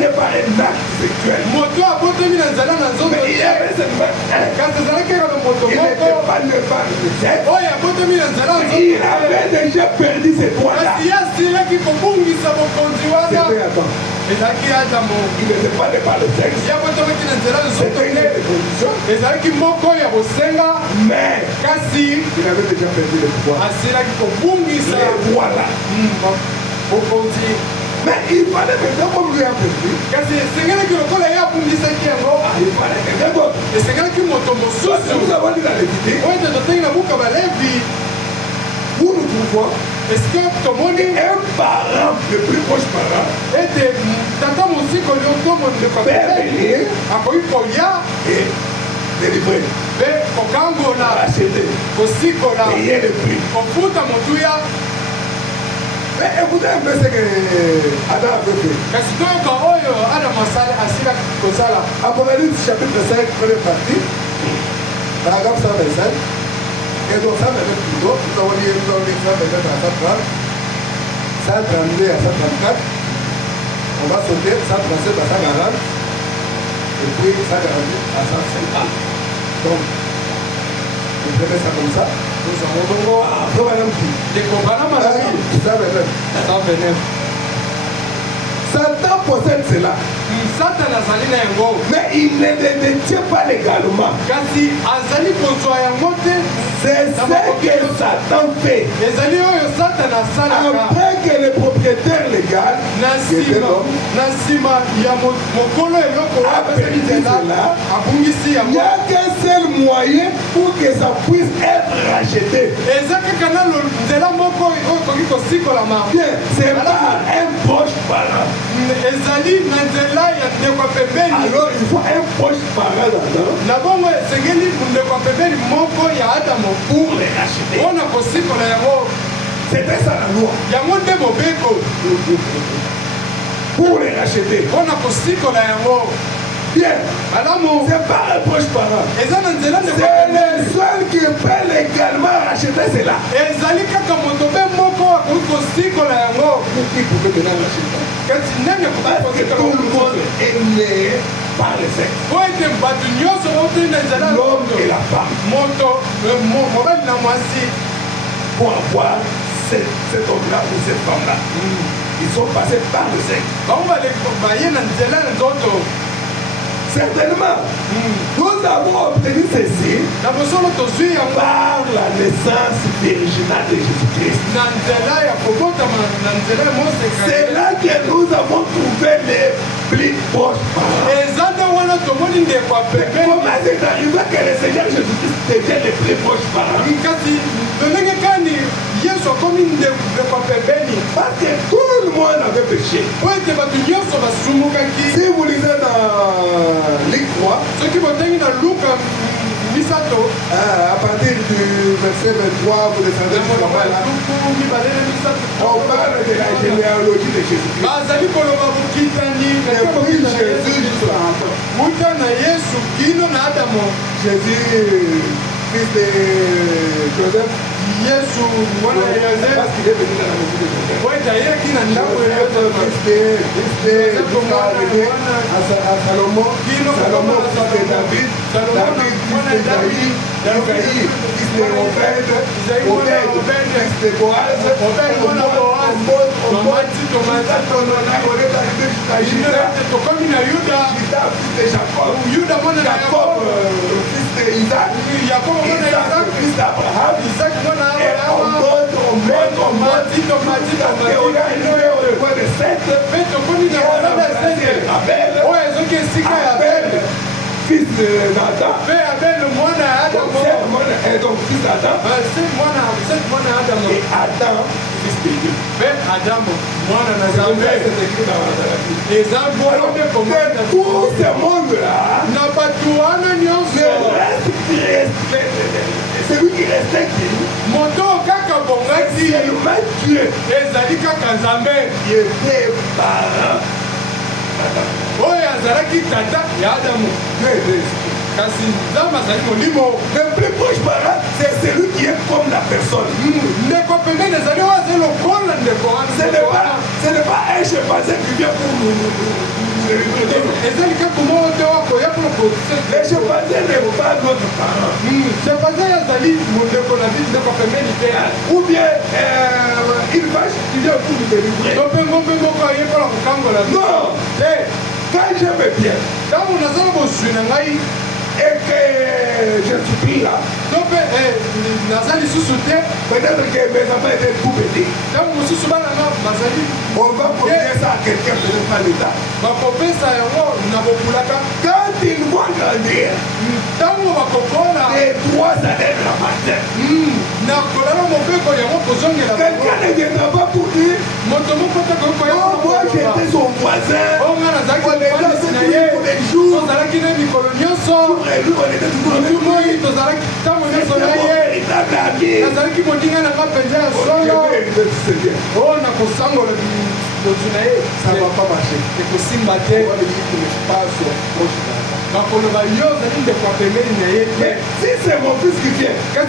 n'est pas un acte sexuel. moto abotami na nzela na nzoto Mais il y te avait seulement un. kasi ezalaki kaka na moto Il moko n'était pas né par le sexe. oyo abotami na nzela ya Il nzoto avait déjà perdu ses droits-là. kasi ye asilaki kobungisa bokonzi wana C'était attends. ezalaki adamo Il n'était pas né par le sexe. ye abotamaki na nzela ya nzoto C'était une te des conditions. ezalaki moko ya bosenga Mais kasi il avait déjà perdu le pouvoir. asilaki kobungisa Les droits-là. bokonzi. Mais il fallait maintenant comme lui a perdu. kasi esengelaki lokola ye abungisaki yango Il fallait quelqu'un d'autre. esengelaki moto Parce que mosusu nous avons dit la Lévitique, oyo ete totengi na buka balevi où nous trouvons fois est-ce que tomoni un parent, le plus proche parent, ete tata mosiko lio tomo ndeko peut venir akoki koya et délivrer, mpe kokangola acheter, kosikola payer le prix. kofuta motuya. Mais écoutez un peu ce que Adam avait fait. kasi toyoka oyo adamu asila kosala. Apocalypse chapitre 5, première partie, paragraphe 125. Et donc 129 plutôt, nous avons dit 129 à 130, 132 à 134, on va sauter 137 à 140, et puis 148 à 150. Donc, vous prenez ça comme ça. Nous avons bongo Après, madame qui dekobana malaki 129. 129. Satan possède cela, satana azali na yango mais il ne le détient pas légalement. kasi azali kozwa yango te. C'est ce que Satan fait. ezali oyo satana asalaka Après que le propriétaire légal, na qui était l'homme, nsima ya mokolo eloko apesaki nzela abungisi il n'y yango. a qu'un seul moyen pour que ça puisse être racheté. eza kaka na nzela moko oyo ekoki kosikolama. Bien, c'est pas un proche parent. ezali na nzela ya ndeko ya pembeni. Alors il faut un proche parent d'Adam na bongo esengeli ndeko ya pembeni moko ya adamu pour les racheter. mpona kosikola yango. C'était ça la loi. yango nde mobeko Pour les racheter. mpona kosikola yango. Bien, malamu c'est pas un proche parent. eza na nzela ndeko C'est ya le pembeni. seul qui peut légalement racheter cela. ezali kaka moto be moko akoki kosikola yango. Qui pouvait maintenant racheter? kasi ndenge Parce que tout le monde est né par le sexe. po ete bato nyonso bautoi na nzela ya L'homme moto. et la femme. moto mobali na mwasi Pour avoir cet homme-là ou cette femme-là. Ils sont passés par le sexe. bango baye na nzela ya nzoto. Certainement, nous avons obtenu ceci na bosolo tozwi yango par la naissance virginale de Jésus-Christ. na nzela ya kobotama na nzela ya mosekali. C'est là que nous avons trouvé les plus proches parents. eza nde wana tomoni ndeko ya pembeni. Comment c'est arrivé que le Seigneur Jésus-Christ devient les plus proches parents? kasi ndenge kani yesu akomi ndeko ya pembeni. Parce que tout le monde avait péché. po ete bato nyonso basumukaki. Si vous lisez dans Luc 3, soki botangi na luka misato à partir du verset 23, vous descendez jusqu'à là, luku mibale na misato on parle de la généalogie de Jésus-Christ. bazali koloba bokitani Depuis Jésus jusqu'à Adam. wuta na yesu kino na adamu. Jésus, fils de Joseph, yesu mwana ya yozefu parce qu'il est venu dans la maison de Joseph. po ete ayeki na ndako ya Joseph, yozefu. jusqu'à arriver à Salomon, Salomon, fils de David, David, fils d'Isaïe, Isaïe, fils de Obed, Obed, fils de Boaz, on est arrivé jusqu'à Juda, tokomi na yuda Juda, fils de Jacob, yuda mwana na Jacob, yakobo fils de Isaac, yakobo mwana ya Isaac, isaki fils d'Abraham, isaki mwana ya et on abrahama monte, tomati tomati et on est arrivé au point de 7, mpe tokomi na mosala esenge Abel, oyo ezoki esika ya Abel, abele fils de Nathan, mpe abele mwana ya adamu et donc fils d'Adam, seti mwana ya adamu et Adam, fils de Dieu. mpe adamu mwana na C'est comme nzambe. ça que c'est écrit dans la Bible. eza bongo Alors, nde que komona tout ce monde-là, na bato wana nyonso le reste qui restait, celui qui restait qui, moto kaka bongaki seulement Dieu, ezali kaka nzambe qui était parent. oyo azalaki tata ya adamu Dieu était esprit. kasi nzambe azali molimo. Le plus proche parent, c'est celui qui est comme la personne. ndeko pembeni ezali oyo azali lokola ndeko wana Ce n'est pas un chimpanzé qui vient pour nous réunir. ezali kaka moko te wakoya mpona Les chimpanzés n'est pas notre parent. sepaze azali mondeko na biso ndeko pembeni te Ou bien une vache qui vient pour nous délivrer. to mpe ngombe moko aye mpona kokangola Non, te quand j'aime bien ntango naza na boswi na ngai et que je suis pris là, to mpe naza lisusu te peut-être que mes enfants étaient tout petits. ntango mosusu bana nga bazali On va confier ça à quelqu'un, peut-être pas l'État. bakopesa yango na bopulaka Quand ils vont grandir, ntango bakokola les 3 années de la matin, na kolala mobeko Quelqu'un ne viendra pas pour dire oh, moi j'étais son voisin. On est là tous les jours. Et lui, on était toujours avec lui. C'est mon véritable ami. Je vais éviter ce Seigneur. Ça ne va pas marcher. On va lui dire qu'il n'est pas son proche d'argent. Mais si c'est mon fils qui vient, c'est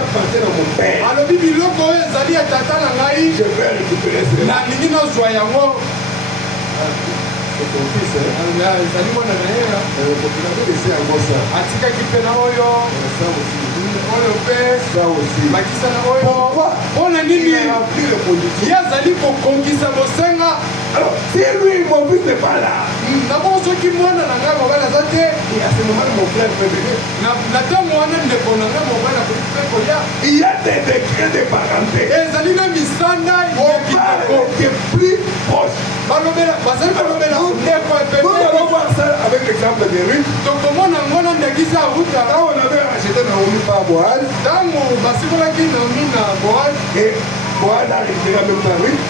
appartient à mon père. Je vais récupérer cela. C'est ton fils, hein? Tu l'avais laissé à moi ça. Ça aussi. Pourquoi? Il a rempli le politique. Alors, si lui, mon fils n'est pas là, et à ce moment mon frère peut venir. Il y a des décrets de parenté. Mon père est plus proche. Nous allons voir ça avec l'exemple de Ruth. Quand on avait acheté Naomi par Boaz, et Boaz a récupéré en même temps Ruth.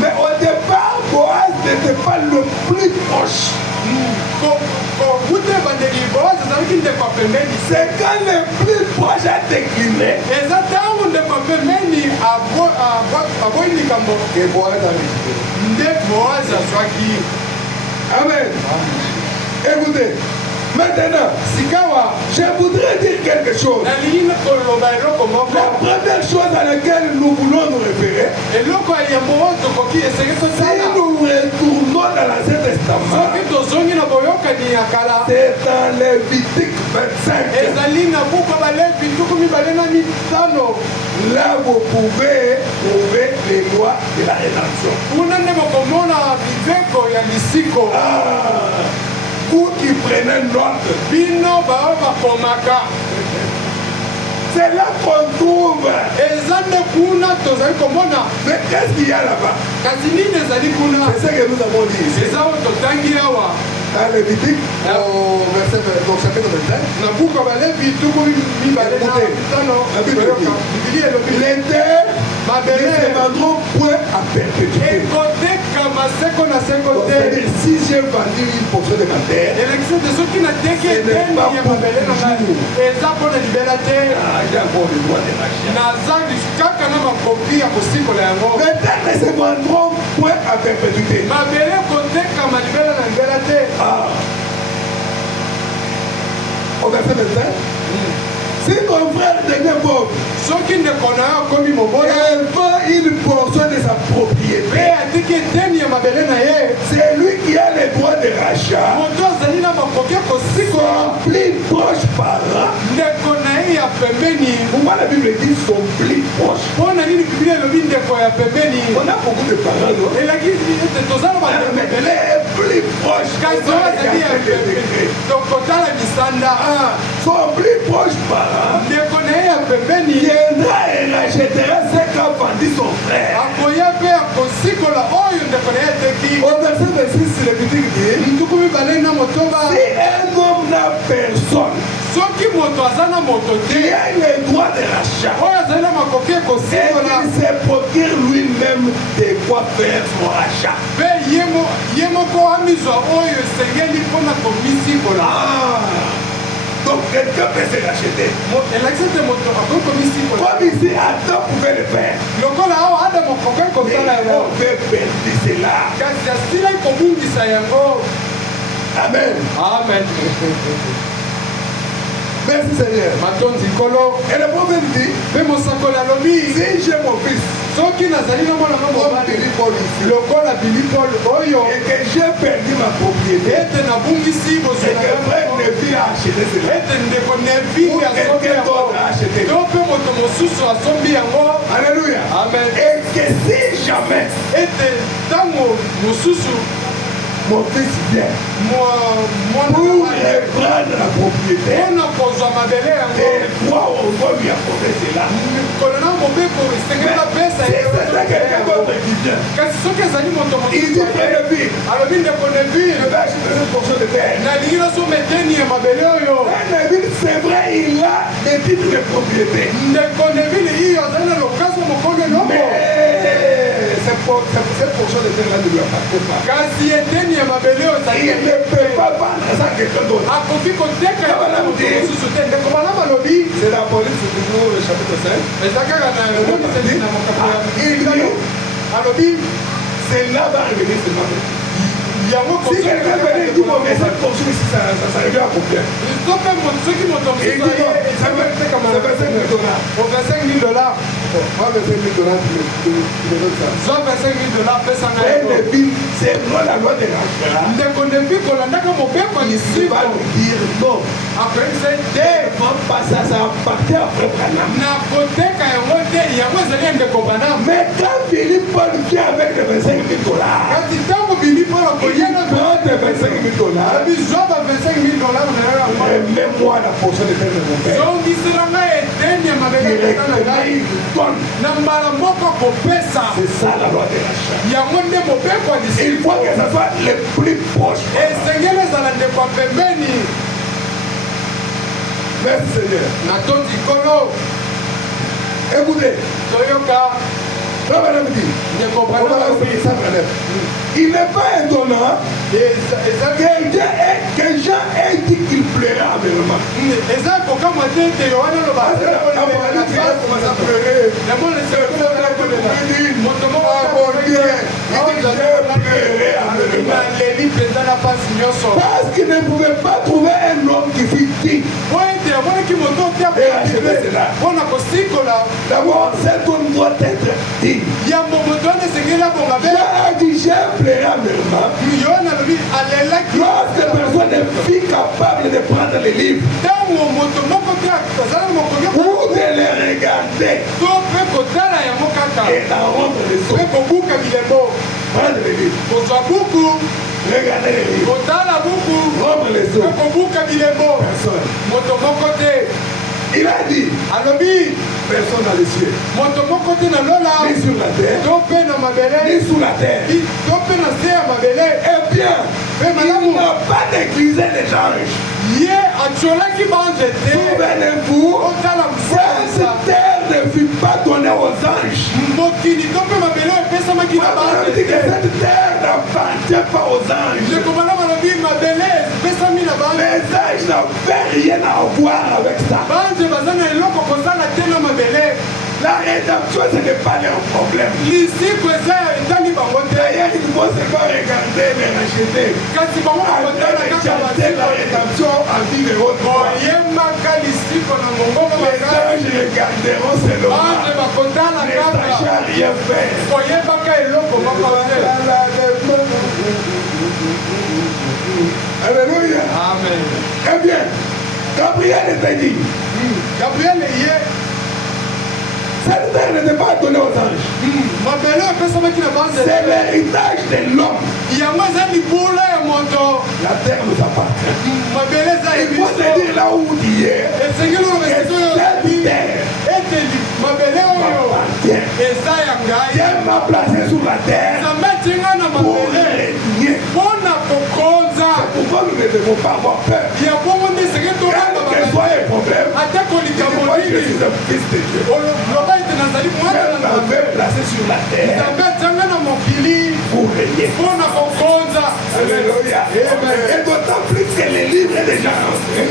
Mais au départ, Boaz n'était pas le plus proche. C'est quand le plus proche a décliné. Et Boaz a récupéré. Amen. Écoutez, maintenant, je voudrais dire quelque chose. La première chose à laquelle nous voulons nous référer, si nous retournons dans l'Ancien Testament, c'est dans Lévitique 25. Là, vous pouvez trouver les lois de la rédemption. Vous qui prenez note, c'est là qu'on trouve. Mais qu'est-ce qu'il y a là-bas? C'est ce que nous avons dit ici. Dans Lévitique, au verset, donc chapitre 25. Les terres ne se vendront point à perpétuité. Donc, c'est-à-dire, si j'ai vendu une portion de ma terre, ce n'est pas pour toujours. J'ai encore le droit de racheter. Les terres ne se vendront point à perpétuité. Au verset 25. Si ton frère devient pauvre, elle veut une portion de sa propriété, c'est lui qui a le droit de rachat. Son plus proche parent. Pourquoi la Bible dit son plus proche? On a beaucoup de parents, non? Mais les plus proches, son plus proche parent viendra et rachètera ce qu'a vendu son frère. Au verset 26, Lévitique dit, si un homme n'a personne qui a le droit de rachat, et il se procure lui-même de quoi faire son rachat. Donc quelqu'un peut se racheter. Comme ici, Adam pouvait le faire. Mais on veut perdre cela. Amen. Amen. Merci Seigneur. Et le prophète dit, si j'ai mon fils, comme Billy Paul ici, et que j'ai perdu ma propriété, et que frère ne vit à acheter cela, ou quelqu'un d'autre a acheté. Alléluia. Amen. Et que si jamais mon fils vient pour reprendre la propriété, et toi on va lui apporter cela. Mais si c'est quelqu'un d'autre qui vient, il dit près de vie, je vais acheter une portion de terre. C'est vrai, il a des titres de propriété. Mais cette portion de terre-là ne lui appartient pas. kasi eteni ya mabele oyo ezali Il ne peut pas vendre ça à quelqu'un d'autre. akoki koteka mosusu te ndeko malamu alobi C'est la police toujours le chapitre 5. eza kaka na ekomiseli na mokambo ya Il dit, alobi cela va revenir seulement. yango Si quelqu'un venait dire, bon, mais cette portion ici, ça revient à combien? soki moto Il dit, non, ça fait $25,000. o 25 000 dollars Moi, $25,000, tu me donnes ça. zwa 25 000 dollars pesa Et ngai les villes, c'est non la loi de l'achat. ndeko ndepi kolandaka mobeko ya Il lisiko va lui dire non. akoyebisa Ne te vends pas ça, ça appartient à Frère Branham. na koteka yango te yango ezali ya ndeko banam Mais quand Philippe Paul vient avec les $25,000, kasi ntango bilipolo il koyena prend les $25,000 abi zwa ba 25 000 dollars na yo yango et mets-moi la portion de terre de mon père. zongisela ngai eteni ya mabele Il ya tata na ngai reconnaît, il donne. na mbala moko kopesa C'est ça la loi de l'achat. yango nde mobeko ya Il lisiko faut que ça soit le plus proche. esengeli ezala ndeko ya pembeni Merci Seigneur. na tondi kolo Écoutez, toyoka Frère Branham dit, ndeko on va banam alobi essayer ça, Branham. Il n'est pas étonnant que Jean ait dit qu'il plairait aménement. eza kokama te ete yohana aloba moto mokoaleli mpenza na mpasi nyonso Parce qu'il ne pouvait pas trouver un homme qui fut digne. po ete amonaki moto mpona kosikola D'abord, cet homme doit être digne. yambo moto wana esengeli abonga be Jean a dit, j'ai pleuré aménement. yohana alobi alelaki Lorsque personne ne fut capable de prendre les livres ntango moto moko te azala mokoki ou de les regarder to mpe kotala yango kaka et d'en rendre les mpe autres. kobuka bilembo Prendre les livres, kozwa buku regarder les livres, kotala buku rendre les mpe autres. kobuka bilembo Personne. moto moko te Il a dit, alobi personne dans les cieux, moto moko te na lola ni sur la terre, to mpe na mabele ni sous la terre. to mpe na se ya mabele Eh bien, mpe il malamu n'a pas négligé les anges. ye atiolaki banze te Souvenez-vous, otala cette mfasa terre ne fut pas donnée aux anges. mokili to mpe mabele oyo epesamaki na On banze dit que te cette terre n'appartient pas aux anges. ndeko malamu alobi mabele epesami na banze Les anges n'avaient rien à voir avec ça. banze baza na eloko kosala te na mabele La rédemption, ce n'est pas leur problème. lisiko eza etali bango te D'ailleurs, il faut seulement regarder les racheter. kasi bango bakotala Avec kaka chanter la basiko rédemption en vie de haute foi. boyembaka lisiko na mongongo Les makasi anges regarderont seulement. banze bakotala Les kaka anges n'ont rien fait. boyebaka eloko moko te Alléluia. amen Eh bien, Gabriel était dit, gabriel ye cette terre n'était pas donnée aux anges. mabele oyo epesamaki na banze C'est l'héritage de l'homme. yango eza libula ya moto La terre nous appartient. mabele eza Il faut te ebiso dire là où tu es. esengeli oloba Que esika oyo cette ozali terre ete mabele oyo m'appartient. eza ya ngai Dieu m'a placé sur la terre nzambe atinga na pour mabele régner. mpona kokonza Pourquoi nous ne devons pas avoir peur? ya bongo nde esengeli tolamba Quel que soit le problème, atako likambo moi je nini suis un fils de Dieu. loba ete nazali mwana Dieu na nzambe m'avait placé sur la terre nzambe atianga na mokili pour régner. mpona kokonza Alléluia. Et d'autant plus que les livres est déjà rentré.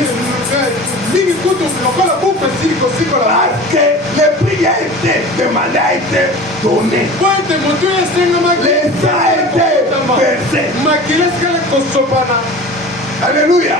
mingi kutu lokola buku esili kosikola Parce que le prix a été demandé, a été donné. po ete motu oyo esengamaki Les sang a été versé. makili esikali kosopana Alléluia.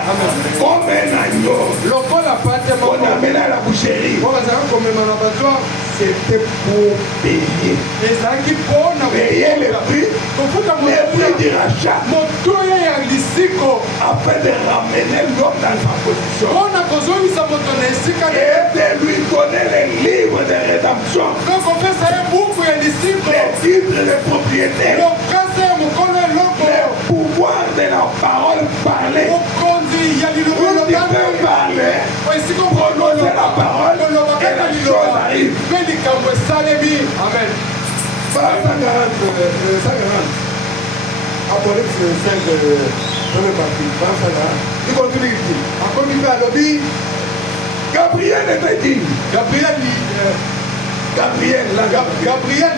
Comme un agneau. lokola pate On moko amène à la boucherie. po bazalaki komema na bazwa C'était pour payer. ezalaki mpona Payer le prix. kofuta Le prix du motuya rachat. motuya ya lisiko Afin de ramener l'homme dans sa position. mpona kozongisa moto na esika na ye Et de lui donner les livres de rédemption. mpe kopesa ye buku ya lisiko Les titres de propriété. lokasa ya mokolo eloko Le pouvoir de la parole parlée. mokonzi ya liloba Où tu peux elobami parler. esika Prononcer la parole. koloba Et kaka la chose liloba arrive. mpe likambo esalemi amen Pas 140. Apocalypse 5, première partie. Pas 140. Il continue, il dit. akomi mpe alobi Gabriel était digne. Gabriel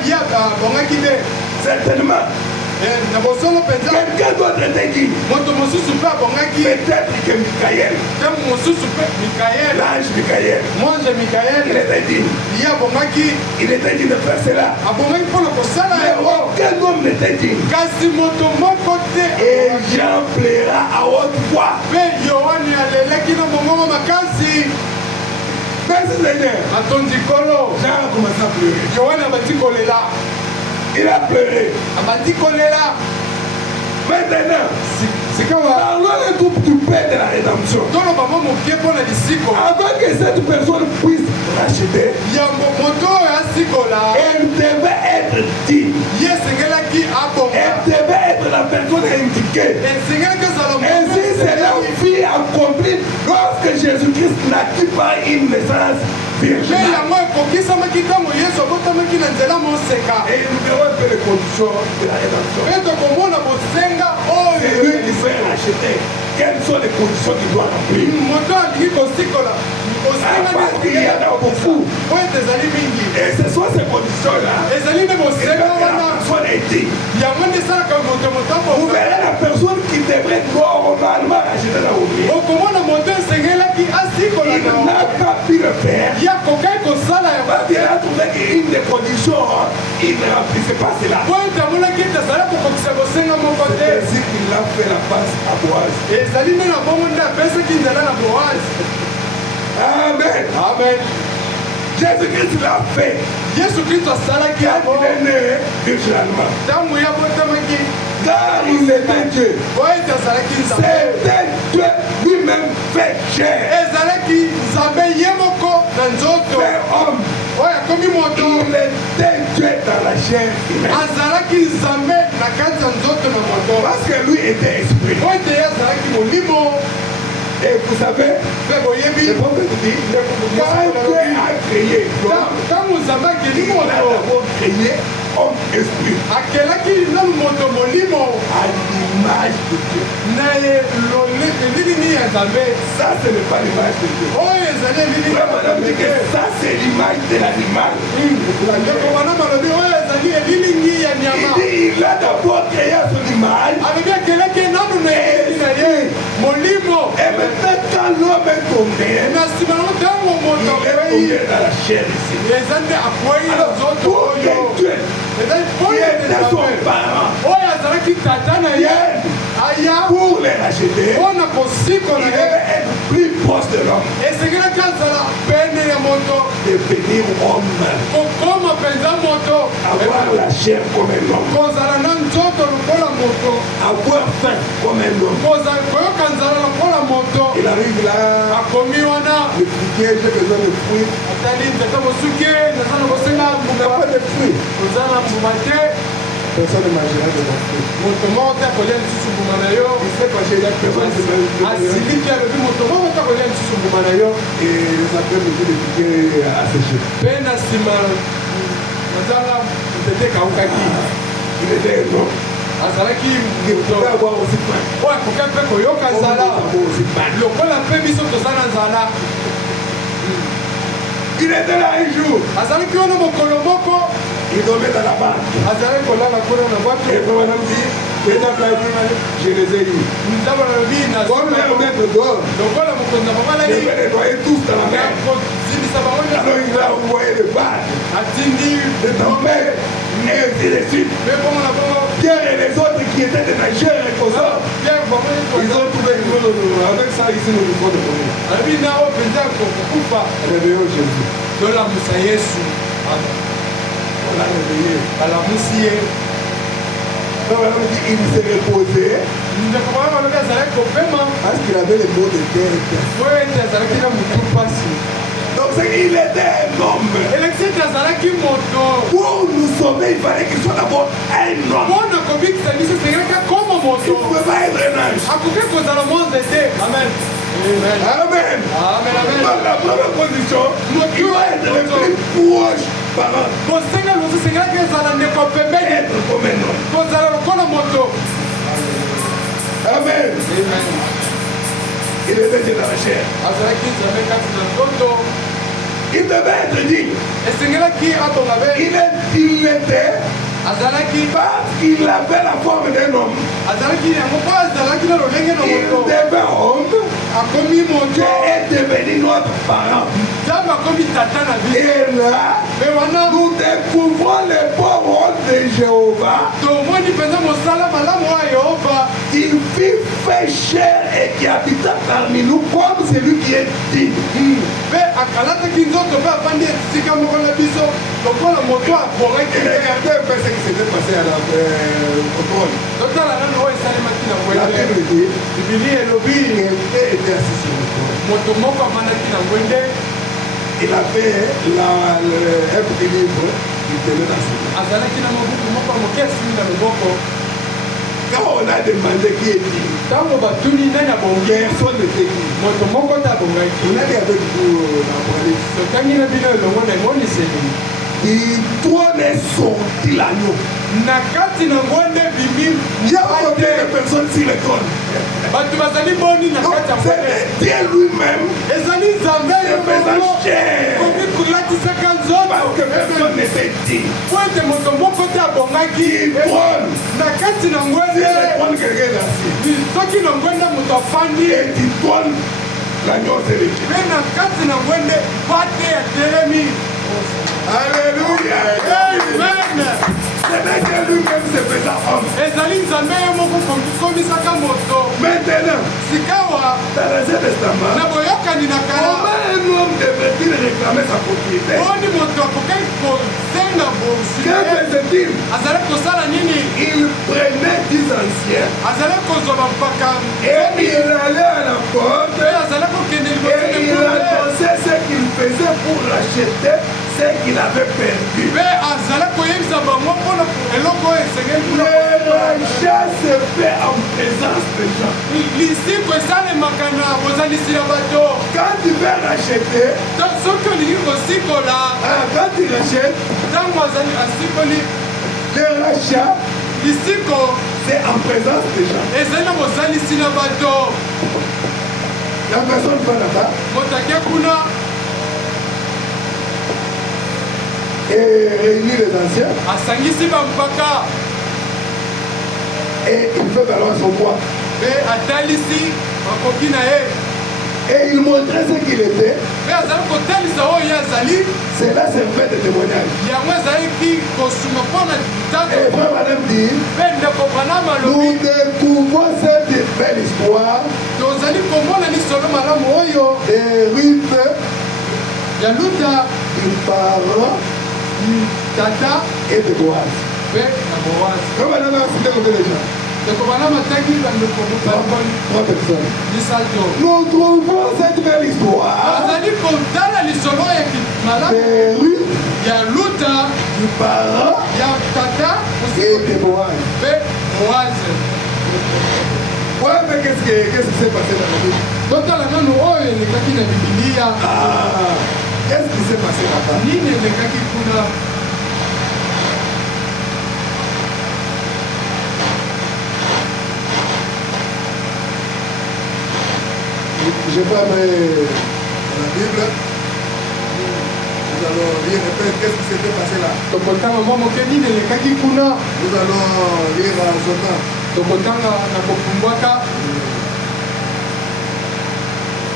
y a bongaki te. Certainement. Na bosolo penza. Quelqu'un d'autre était digne. Moto mosusu pe bongaki. Peut-être que Michael. Comme mosusu pe Michael. L'ange Michael. Moi Michael. Il était digne. Il y a bongaki. Il était digne de faire cela. Abongaki pour le kosala. Mais aucun homme n'était digne. Kasi moto moko te. Et Jean plaira à haute voix. Pe Yohane alelaki na mongongo makasi. Merci Seigneur. Atondi kolo. Jean a commencé à pleurer. Yohane abati kolela. Il a pleuré. Abati kolela. Maintenant, sikawa. parlons un tout du Père de la rédemption. Tolo bama mokie pona lisiko. Avant que cette personne puisse racheter, Ya moto ya sikola. elle devait être digne. Yesengelaki abonga. Elle devait être la personne indiquée. Esengelaki Salomon. Ainsi, cela fut accompli lorsque Jésus-Christ naquit par une naissance Mais virginale. yango ekokisamaki ntango Yesu abotamaki na nzela moseka. Et nous verrons un peu les conditions de la rédemption. Mpe tokomona bosenga C'est lui oyo. qui fait racheter. Quelles sont les conditions qu'il doit remplir? Moto alingi kosikola. Bosenga Il y en a beaucoup. po ete ezali mingi. Et ce sont ces conditions-là. Ezali nde Et bosenga quand la wana. personne est digne, Yango nde esalaka moto vous motambo. verrez la personne qui devrait normalement racheter la roue. okomona moto esengelaki asikola Il n'a na pas pu le faire. ya kokai kosala ya Parce qu'il a trouvé qu'une des conditions, il ne remplissait pas cela. po ete amonaki ete azali kokokisa kosenga moko C'est te. ainsi qu'il a fait la passe à Boaz. ezali nde na bongo nde apesaki nzela na boazi. Amen. amen. Jésus-Christ l'a fait. yesu kristo asalaki Quand yango il est né virginalement. ntango ya botamaki Car il était Dieu. po ete azalaki nzambe. C'était Dieu lui-même fait chair. ezalaki nzambe ye moko na nzoto Fait homme. oyo akomi moto. Il était Dieu dans la chair humaine. azalaki nzambe na kati ya nzoto na moto. Parce que lui était esprit. po ete ye azalaki molimo. Et vous savez, mpe boyebi le prophète dit, quand Dieu a créé l'homme, ntango nzambe akeli il a moto d'abord créé homme esprit akelaki nanu moto molimo à l'image de Dieu. na elilini ya nzambe. Ça, ce n'est pas l'image de Dieu. oyo ezali elilini ya Vraiment, on dit nzambe que te. ça, c'est l'image de l'animal. ndeko bana balobi oyo ezali elilingi ya Il nyama. dit, il a d'abord créé à son image. alobi akelaki nanu na elili na ye molimo. Et maintenant, quand l'homme est tombé, na nsima nango ntango moto il est akwei tombé dans la chair ici. eza nde akwei na Alors, nzoto pour oyo que Dieu, ezali qui oyo était son nzambe parent, oyo azalaki tata na ye vienne aya pour les racheter, mpona kosikola il ye. devait être plus proche de l'homme, esengelaki azala pene ya moto devenir homme, kokoma mpenza moto avoir la chair comme un homme, kozala na nzoto lokola moto avoir faim comme un homme. koyoka nzala lokola moto. Il arrive là, akomi wana le piquet, j'ai besoin de fruits. atali nzete mosuki naza na kosenga Il n'a mbuma pas de fruits. oza na mbuma te. Personne ne mangera de mon fruit. moto moko te akolia lisusu mbuma na yo. Il sait pas chez la personne de asiliki alobi moto moko te akolia lisusu mbuma na yo. et les après le piquet a séché. mpe na nsima nazanga nzete ekawukaki. Il était un homme. azalaki Il moto pouvait avoir aussi faim. oyo akoki mpe koyoka nzala Avoir aussi faim. lokola mpe biso toza na nzala. Il était là un jour. azalaki wana mokolo moko Il dormait dans la banque. azalaki kolala kuna na bwato. Et puis madame dit, je les ai eus. ntango nalobi Comme leur maître dehors, lokola mokonzi na je babalaki vais nettoyer tous dans la mer. kozindisa bango Alors il a envoyé le bas, atindi de tomber, et ainsi de suite. mpe bongo na bongo Pierre et les autres qui étaient des nageurs et consorts, pierre bango ils ont trouvé que avec ça ici nous devons de mourir. alobi na oyo mpenza kokufa Réveillons Jésus. tolamusa yesu. On l'a réveillé. balamusi ye. Donc on dit il s'est reposé ndeko bango balobi azalaki kopema parce qu'il avait les mots de terre. po ete azalaki na motu mpasi. Donc c'est qu'il était un homme. elekisi ete azalaki moto. Pour nous sauver, il fallait qu'il soit d'abord un homme. mpona kobikisa biso esengelaki akoma Il ne moto. pouvait pas être un ange. akoki kozala mwanze te. amen. Amen. amen amen. Donc la première condition, il doit être le plus proche parent. kosenga liboso esengelaki ezala ndeko pembeni. Être comme un homme. kozala lokola moto. Amen. Il était de la chair. azalaki nzambe kati na nzoto Il devait être dit. esengelaki atonga be Il était azalaki parce qu'il avait la forme d'un homme. azalaki yango mpo azalaki na lolenge na Il moto devait homme. akomi Dieu moto est devenu notre parent. nzambe akomi tata na biso Et là, me wana nous découvrons les beaux rôles de Jéhovah. tomoni mpenza mosala malamu wa yehova Il fit fait chair et qui habita parmi nous comme celui qui est digne. mpe akalataki nzoto mpe afandi esika moko na biso lokola moto abongaki Et regardez un peu ce qui s'était passé à la contrôle. totala nano oyo esalemaki na La ngwende Bible dit bibili elobi qu'il était assis sur le trône. moto moko afandaki na ngwende Il avait un petit livre qui tenait dans ses mains. azalaki na mobuku moko ya moke asimi na loboko Quand on a demandé qui est digne, ntango batuni nani abongi personne n'était digne. moto moko te abongaki On a dit avec vous l'Apocalypse. totangi na bino elongo na emoniseli Il trône et sortit l'agneau. na kati na ngwende bimi Il y a combien de personnes sur le trône? bato bazali boni na Donc, kati ya c'est ngwende Dieu lui-même ezali nzambe qui faisait elongo chair. komi kolatisaka Parce nzoto que personne n'était digne. po ete moto moko te abongaki Il trône. na kati na Sur ngwende le trône, quelqu'un est assis. soki na ngwende moto afandi Et il trône, l'agneau c'est le Dieu. me na kati na ngwende pate atelemi Alléluia. amen C'est Dieu lui-même se faisant homme. ezali nzambe ye moko komisaka moto Maintenant, sikawa dans l'Ancien Testament, na boyokani na kala comment un homme devait-il réclamer sa propriété? oni moto akokaki kosenga Que bosika faisait-il? azalaki kosala nini Il prenait 10 anciens azalaki kozwa bampaka et il allait à la porte mpe azalaki kokende liboso et il annonçait ce qu'il faisait pour racheter ce qu'il avait perdu. mpe azalaki koyebisa bango mpona eloko oyo esengeli mpona Le rachat se fait en présence des gens. lisiko esalemaka na bozalisi ya bato Quand tu veux racheter, soki olingi kosikola quand tu rachètes, ntango asikoli le rachat, lisiko c'est en présence des gens. ezali na bozalisi na bato La personne va là-bas moto ake kuna et réunit les anciens asangisi bampaka et il fait valoir son poids. mpe atalisi bakoki na ye Et il montrait ce qu'il était. mpe azali kotalisa oyo ye azali Cela servait de témoignage. yango ezalaki kosunga mpona Et tato frère madame dit, mpe ndeko branama nous alobi découvrons cette belle histoire tozali komona lisolo malamu oyo de Ruth, ya luta du parent tata et de Boaz. mpe na bowazi Frère madame a cité côté les gens. ndeko branama ataki bandeko mokamboni Trois personnes. misato Nous trouvons cette belle histoire azali kotala lisolo ya malamu de Ruth, ya luta du parent ya tata et de Boaz. mpe bowazi Ouais, mais qu'est-ce qui s'est passé dans la Bible? totala nano oyo elekaki na bibilia Ah, qu'est-ce qui s'est passé là-bas? nini elekaki kuna Je vais dans la Bible. Nous allons lire un peu qu'est-ce qui s'était passé là. tokotanga mwa moke nini elekaki kuna Nous allons lire en Zotan. tokotanga na kopumbwaka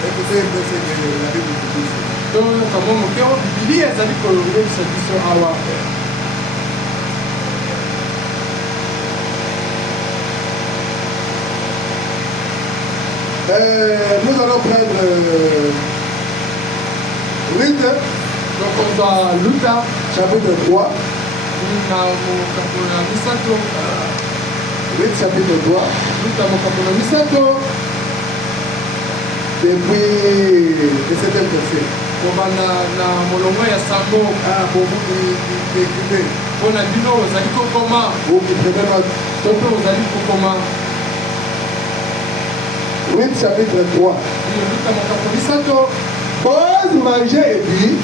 Écoutez un peu ce que la Bible nous dit. toyoka mwa moke oyo bibilia ezali koyebisa biso awa Nous allons prendre Ruth, tokozwa luta chapitre 3. na mokambo na misato Ruth, chapitre 3. luta mokambo na misato Depuis le 7e verset. kobanda na molongo ya sango Ah, pour vous qui écoutez, mpona bino ozali kokoma vous qui prenez note. to mpe ozali kokoma Ruth, chapitre 3. iyo luta mokambo misato Boaz mangeait et dit,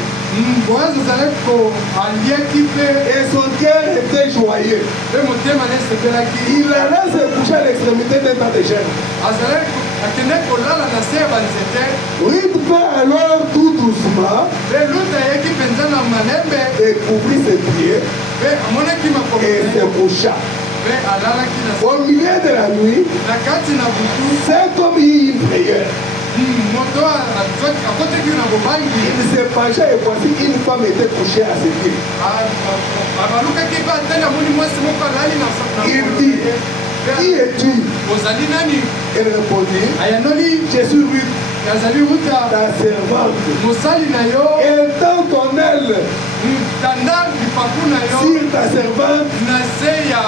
boazi azalaki aliaki mpe et son cœur était joyeux. mpe motema na esepelaki Il allait se coucher à l'extrémité d'un tas de chaînes. azalaki akende kolala na se ya banzete Ruth alors tout doucement mpe luta ayeki mpenza na malembe découvrit ses pieds mpe amonaki makolo et na se ye coucha. mpe alalaki na se Au milieu de la nuit, na kati na butu c'est comme une prière. moto akotaki na bobangi Il se pencha et voici une femme était couchée à ses pieds. balukaki mpe atali amoni mwasi moko alali na Il dit, qui es-tu? ozali nani Elle répondit, ayanoli je suis Ruth, yazali ruta ta servante. mosali na yo Étends ton aile tanda lipapu na yo sur ta servante, na se ya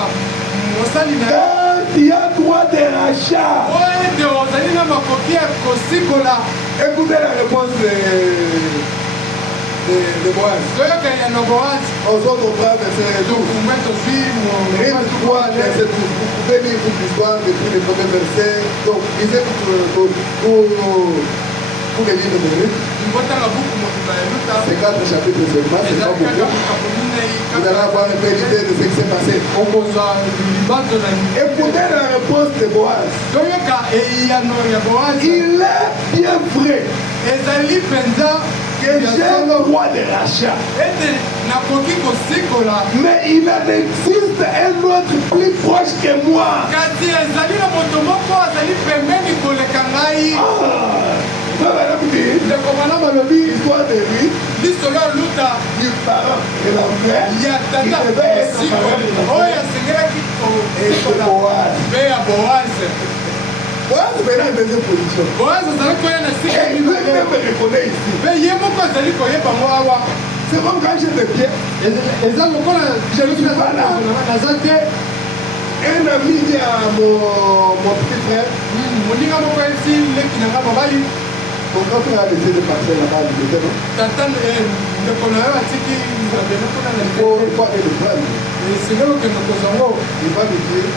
mosali na yo car tu as droit de rachat. oyo ete ozali na makoki ya kosikola Écoutez la réponse de Boaz. toyoka ya noboasi Aux autres bras, verset 12. tokumbe tozwi Ruth 3, verset 12. Vous pouvez lire toute l'histoire depuis les premiers versets. Donc, lisez tous les livres de Ruth. ngotanga buku motuba ya luta C'est 4 chapitres seulement, c'est pas ezali kaka beaucoup. makambo minei Vous allez avoir une belle idée de ce qui s'est passé. okozwa libanzo na Écoutez la réponse de Boaz. toyoka eyano ya boazi Il est bien vrai ezali mpenza que j'ai le droit de rachat. ete nakoki kosikola Mais il en existe un autre plus proche que moi. kasi ezali na moto moko azali pembeni koleka ngai ndeko bana balobi L'histoire de lui, lisolo ya luta du parent et la mère, ya qui tata devait être kosikola oyo asengelaki et de kosikola Boaz. mpe ya boaze Boaz venait en deuxième position. boaze azali koya na sika Et lui-même me reconnaît ici. mpe ye moko azali koyeba ngo awa C'est comme quand j'étais bien, eza lokola naza te un ami dit à mon petit frère, moninga moko esi leki na nga mobali ton grand frère a laissé de passer là-bas, il était non? tata ndeko na yo atiki nzambene mpona na Il faut aller le prendre. esengeli okende kozwa ngo Il va me dire,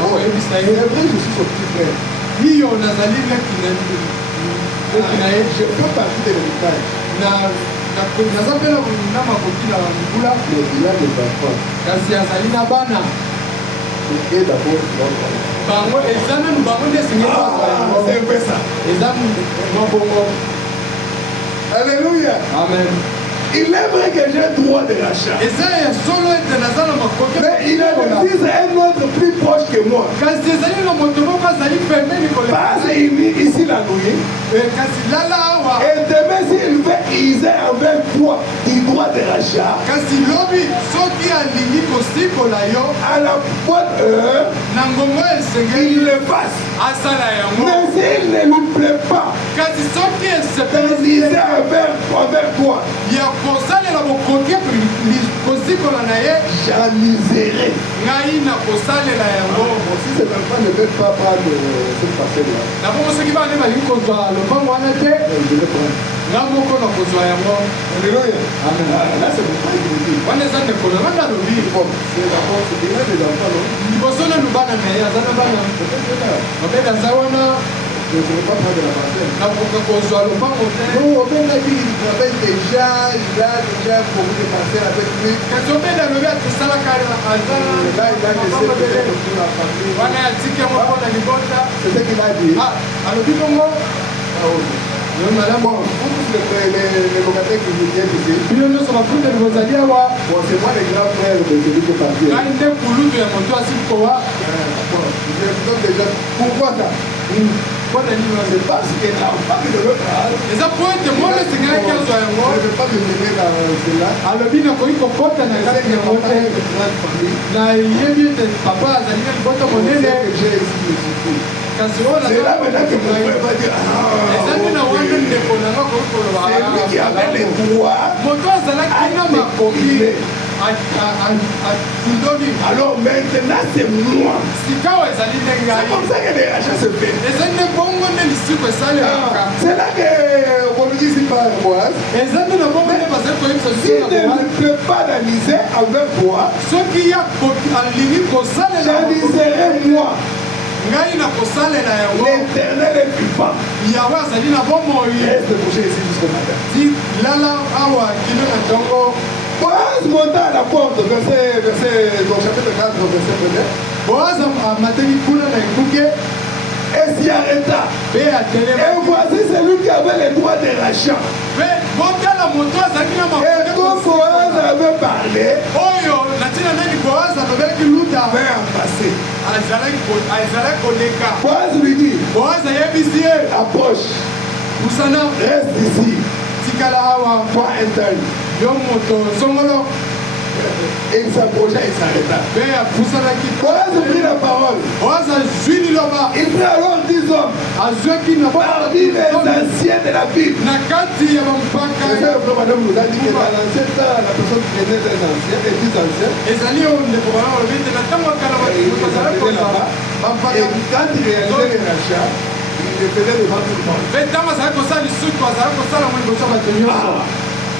okoyebisa c'est ye vrai, je suis son petit frère. iyo nazali leki na ye Je fais partie de l'héritage. naza mpe na makoki na libula Mais il a des enfants. kasi azali na bana Et d'abord, bango eza nanu bango nde esengeli kozwa yango c'est un peu ça. eza mabongo Alléluia. amen Il aimerait que j'ai droit de rachat. eza ya solo ete naza na makoki Mais il en existe un autre plus proche que moi. kasi ezali na moto moko azali pembeni koleka Parce qu'il vit ici la nuit. kasi lala awa Et demain, s'il veut user avec toi du droit de rachat, kasi lobi soki alingi kosikola yo à la bonne heure, na ngongo esengeli il le fasse. asala yango Mais s'il ne lui plaît pas kasi soki d'user esepeli avec toi, ya kosalela bokoki kosikola na ye j'en userai. ngai na kosalela yango Bon, si ces enfants ne veulent pas prendre cette parcelle-là, na bongo soki bana balingi kozwa lopango wana te je vais prendre. nga moko na kozwa yango Alléluia. amen Là, c'est mon frère qui me dit. wana eza ndeko na nga nalobi Bon, c'est d'abord, c'est déjà des enfants, non? liboso nanu bana na ye aza na bana obeda aza wana Je ne vais pas prendre la parcelle. nakoka kozwa lopango te Non, au même avis, il travaille déjà, il a déjà beaucoup de parcelles avec lui. kasi obeda alobi atosalaka aza Là, il a laissé peut-être pour la famille. wana atiki yango mpona libota C'est ce qu'il a dit. alobi bongo Ah, oui. yo malamu Bon, pour tous les locataires qui viennent ici, bino nyonso bafundeli bozali awa bon, c'est moi le grand frère de celui qui est parti. ngai nde kulutu ya moto asili kowa Bon, je donne déjà. Pourquoi ça? mpona nini wana C'est parce que l'enfant de l'autre âge, eza po ete mwana esengelaki azwa yango je ne vais pas me mêler dans cela. alobi nakoki kokota na C'est kati que yango papa te est une grande famille. nayebi ete papa azali na libota C'est monene que j'ai ici le souci. kasi oyo C'est là maintenant que mon frère va dire, eza nde na wana ah, ndeko nanga koki koloba c'est lui qui avait les droits. moto azalaki na makoki atundoli Alors maintenant, c'est moi. sikawa ezali nde C'est ngai comme ça que les rachats se fait. eza nde bongo nde lisiko esalemaka C'est là que on nous dit ici par Boaz, eza nde na bongo nde bazali koyebisa s'il biso ne na me plaît pas d'analyser avec toi, soki ya alingi kosalela j'analyserai moi, ngai na kosalela yango l'éternel est vivant. yawe azali na bomoi Reste couché ici jusqu'au matin. ti lala awa kino na ntongo Boaz monta à la porte, donc chapitre 4, verset 1. boaza amateli kuna na ekuke et s'y arrêta. mpe atelema Et voici celui qui avait les droits de rachat. mpe botala moto azalaki na Et quand Boaz avait parlé, oyo na ntina nani boaz alobelaki luta vint à passer. azalaki koleka Boaz lui dit, boaz ayebisi ye approche, pusana reste ici, tikala awa toi interne. yo moto songolo Et il s'approcha et s'arrêta. mpe apusanaki Boaz prit la parole. boaz azwi liloba Il prit alors 10 hommes azwaki na parmi les anciens de la Bible. na kati ya bampaka C'est ça, le frère madame nous a dit que dans l'ancien temps, la personne prenait des anciens, des 10 anciens. ezali oyo ndeko bana balobi te na ntango ya kala Et il les bazala appelait là-bas. bampaka Et quand il réalisait les rachats, il les faisait devant tout le monde. mpe ntango azalaki kosala lisusu azalaki kosala ngo liboso ya bato nyonso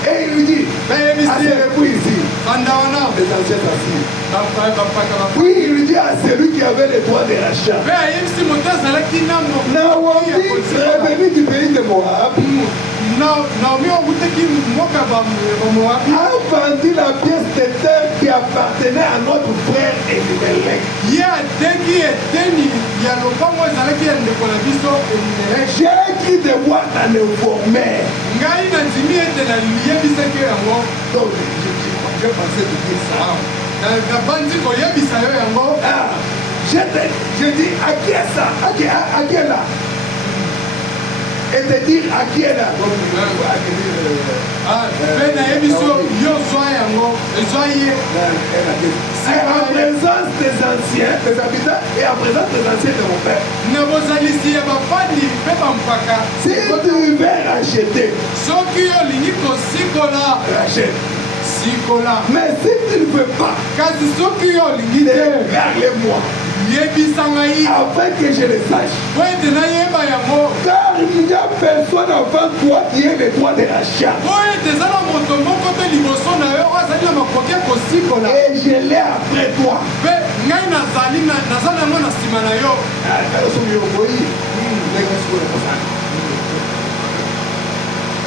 Et il lui dit, mpe yebisi ye asseyez-vous ici. banda wana Les anciens s'assirent. bampaka Puis il lui dit à celui qui avait les droits de rachat, mpe ayebisi moto azalaki na Naomi, revenu du pays de Moab, naomi okutaki mboka bamoabi a vendu la pièce de terre qui appartenait à notre frère Elimelech. ye atengi eteni ya lopango ezalaki ya ndeko na biso Elimeleki. J'ai écrit de voir dans le former. ngai nandimi ete nayebisaki yango Donc, je pensais te dire ça. nabandi koyebisa yo yango Ah, je dis, à qui est ça? À qui est là? Et te dire à qui est là? Donc, mpe nayebiso yo zwa yango ezwa ye c'est en présence des anciens, des habitants, et en présence des anciens de mon père. na bozalisi ya bafandi mpe bampaka Si tu veux racheter, soki olingi kosikola rachète. sikola Mais si tu ne veux pas, kasi soki olingi te parle-moi, yebisa ngai afin que je le sache. po ete nayeba yango Car il n'y a personne avant toi qui ait le droit de rachat. po ete eza na moto moko te liboso na yo oyo azali na makoki ya kosikola Et je l'ai après toi. mpe ngai nazali naza nango na nsima na yo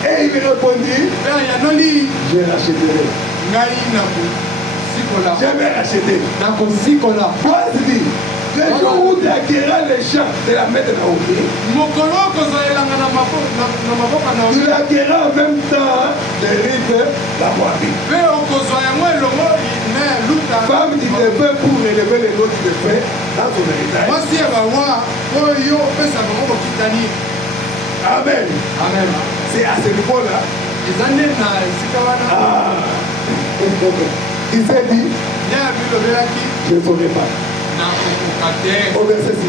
Et il me répondit, mpe ayanoli je rachèterai. ngai nakosikola Je vais racheter. nakosikola Boaz dit, le jour où tu acquéras les champs de la main de Naomi, mokolo okozwelanga na maboko na tu yo l'acquéras en même temps de Ruth, la Moabite. mpe okozwa yango elongo na luta Femme qui te fait pour élever les autres de fait dans ton héritage. mwasi ya bawa oyo opesa bango bokitani Amen. amen C'est à ce niveau-là. eza nde na esika wana Il s'est dit, nde abilobelaki je ne saurais pas. nakokoka te Au verset 6.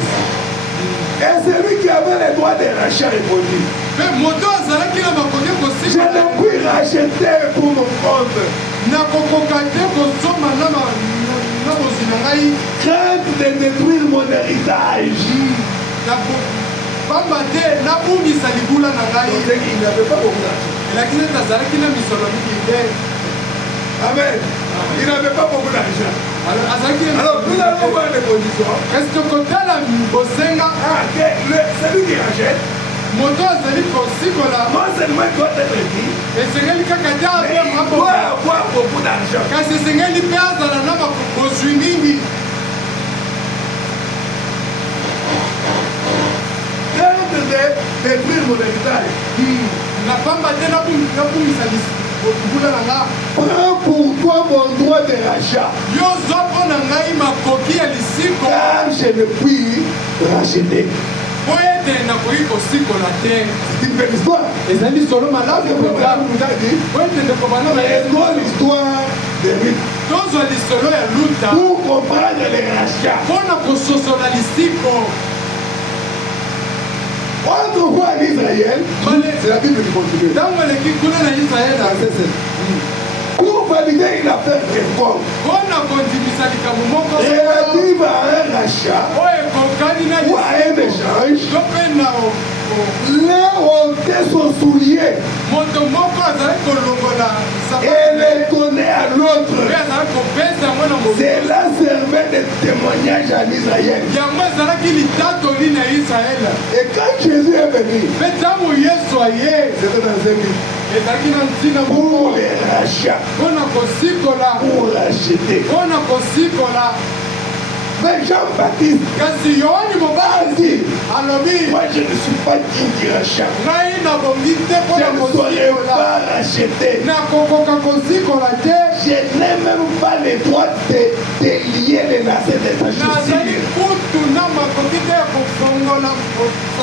Et celui qui avait les droits de rachat répondit, mpe moto azalaki na makoki je kosikola ne puis racheter pour mon compte. nakokoka te kosomba na bozwi na ngai Crainte de détruire mon héritage. pamba te nabungisa libula na ngai Donc, il n'avait pas beaucoup d'argent. elaki nete azalaki na misolo mingi te Amen. Il n'avait pas beaucoup d'argent. azalaki Alors, nous allons voir les conditions. kasi tokotala bosenga Ah, que celui qui rachète, moto azali kosikola non seulement doit être dit, esengeli kaka te mais ape il mabo doit avoir beaucoup d'argent. kasi esengeli mpe azala na bozwi mingi Crainte de détruire mon héritage. na pamba te nabungisa libula na nga Prends pour toi mon droit de rachat. yo zwa mpo na ngai makoki ya lisiko Car je ne puis racheter. po ete nakoki kosikola te C'est une belle histoire. ezali solo Là, malamu le mpenza prophète nous a dit, po ete ndeko bana et toi l'histoire de Ruth. tozwa lisolo ya luta Pour comprendre les rachats. mpo na kososola lisiko Autrefois en Israël, c'est la Bible qui continue. ntango eleki kuna na israele Verset 7. Pour valider une affaire quelconque, mpo na kondimisa likambo moko relative à un rachat oyo ekokani na ou à un échange, to mpe na l'un ôtait son soulier moto moko azali kolongola et le donnait à l'autre. mpe azali kopesa yango na moto Cela servait de témoignage en Israël. yango ezalaki litatoli na israele Et quand Jésus est venu, mpe ntango yesu aye c'était dans un but ezalaki na ntina pour moko les rachats, mpo na kosikola pour racheter. mpo na kosikola Mais Jean-Baptiste kasi yohani a mobati dit, alobi moi je ne suis pas digne du rachat. ngai nabongi te mpo Je na ne saurais kosikola pas racheter. nakokoka kosikola te Je n'ai même pas le droit de lier les lacets de ta nazali chaussure. kutu na makoki te ya kofongola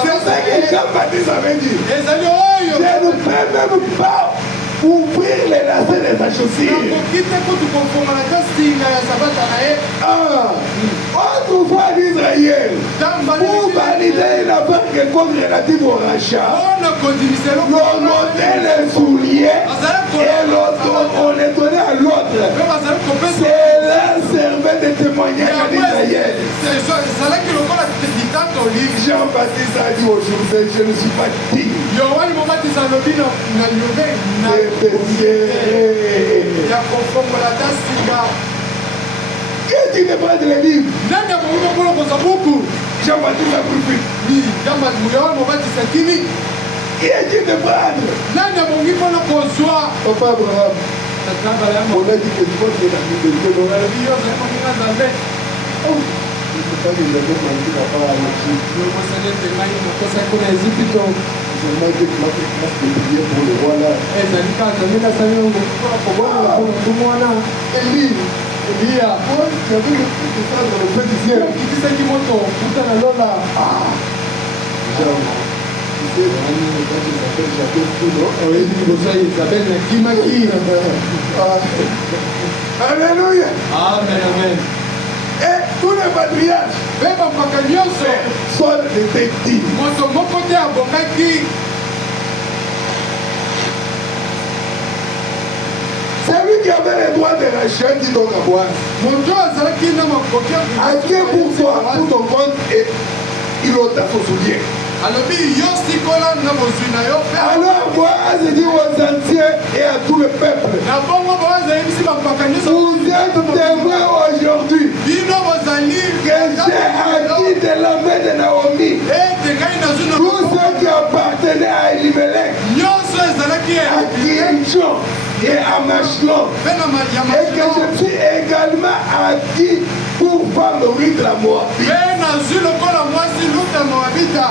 C'est ça que Jean-Baptiste avait dit. ezali Je oyo ne peux même pas ouvrir les lacets de ta chaussure. nakoki te kutu kofongola te singa ya sabata na ye Ah, autrefois en Israël, pour valider une affaire quelconque relative au rachat, mpona kondimisa eloko on ôtait les souliers et l'autre, on les donnait à l'autre. mpe bazali kopesa Cela servait de témoignage en Israël. ezalaki lokola litatoli Jean-Baptiste a dit aujourd'hui, je ne suis pas digne yohani mobatisa alobi na lilobe de pécher. ya kofongola ta singa Qu'est-ce qu'il devrait de le livre? nani akoki kokolokosa buku Jean-Baptiste a pris. yohani mobatisa kini Qui est-il de prendre? nani abongi mpona kozwa Papa Abraham, on a dit que tu vas te la alobi yo ozali kominga nzambe Je ne sais pas que j'avais manqué la part à l'Égypte. yokosali ete ngai nakosaki mpona ezipito Seulement que tu vas te faire prier pour le roi là. ezali kaka nzambe nasali yango mpona kobonela mpona ndumu wana Élie, eliya moi, j'avais le truc de ça dans le feu du ciel. okitisaki moto kuta na lola Genre, tu sais, vraiment, quand il s'appelle Jacques Fou, non? oyeli liboso ya isabele nakimaki Alléluia. amen amen Et tous les patriarches mpe bampaka nyonso sont des victimes. moto moko te abongaki Celui qui avait le droit de rachat dit donc à moi, moto azalaki na makoki à qui pour toi, pour ton compte, et il ôta son soulier. alobi yo sikola na bozwi na yo mpe Alors Boaz dit aux entiers et à tout le peuple, na bongo boaza yebisi bampaka nyonso vous êtes témoins aujourd'hui bino bozali que j'ai acquis de la main de Naomi ete ngai nazwi na tout ce qui appartenait à Elimelech, nyonso ezalaki à Kiencho et à Machlon, mpe na et que je suis également acquis pour femme Ruth la Moabite. mpe nazwi lokola mwasi luta moabita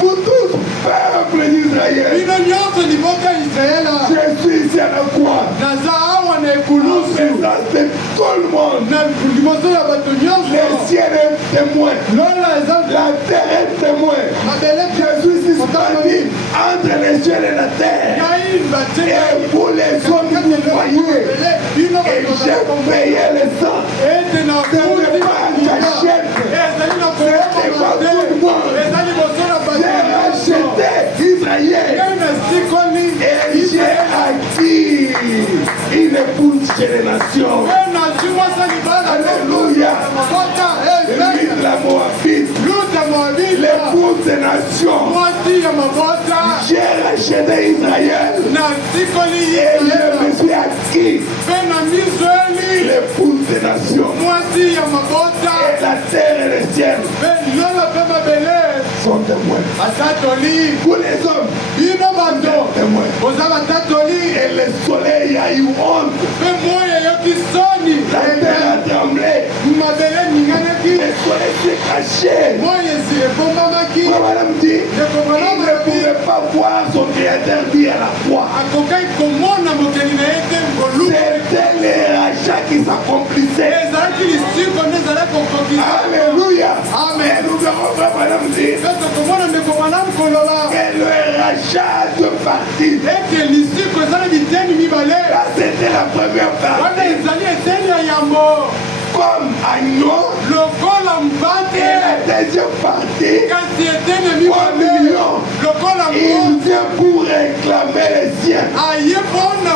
Pour tous, peuple d'Israël, bino nyonso liboka ya israela je suis ici à la croix, naza awa na en ekulusu présence de tout le monde. na liboso ya bato Le nyonso ciel est témoin, lola eza la terre est témoin. mabele Je suis suspendu entre les cieux et la terre. ngai batie Et pour les hommes que vous voyez, bino et j'ai payé le sang. ete na C'était pas cachette. ezali na C'était pas koyeba tout le te monde. eza liboso na bato J'ai racheté Israël. ngai nasikoli Et j'ai acquis une épouse chez les nations. mpe nazwi mwasa libala Alléluia. mabota Lui de la Moabite, luta moabita l'épouse des nations. mwasi ya mabota J'ai racheté Israël. nasikoli Et je israela me suis acquis mpe na mizweli l'épouse des nations. mwasi ya mabota Et la terre et le ciel mpe lola mpe mabele sont témoins. batatoli Pour les hommes, bino bato témoins. boza batatoli Et le soleil a eu honte. mpe moi eyoki soni La terre a tremblé. mabele eninganaki Le soleil s'est caché. moi esi ebombamaki Madame dit, il ne pouvait pas voir son créateur dit à la croix. akokaki komona mokeli na ye te ngolu C'était les rachats qui s'accomplissaient. ezalaki lisiko nde ezalaki kokokisa Alléluia. Amen. Et nous verrons frère Madame dit mpe tokomona ndeko malamu koloba que le rachat a deux parties. ete lisiko eza na biteni mibale Là, c'était la première wana partie. ezali eteni ya yambo Comme agneau. lokola Et mbate la deuxième partie, kasi eteni ya comme mibale lion. lokola Il ngo vient pour réclamer les siens. aye mpona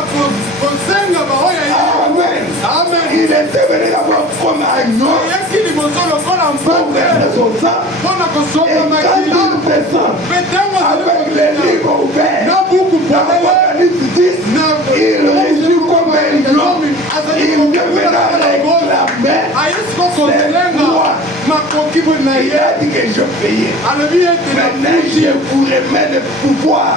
kosenga baoyo Amen. amen Il était venu d'abord comme agneau oyaki liboso lokola pour mbate verser son sang. mpona Et kosomba quand makila il descend mpe ntango avec les livres ouverts, na buku dans polele Apocalypse 10, il réjouit comme un lion. Il devait réclamer ayesiko ses kosenga droits. makoki Il a dit que je payais. Maintenant, je vous remets le pouvoir.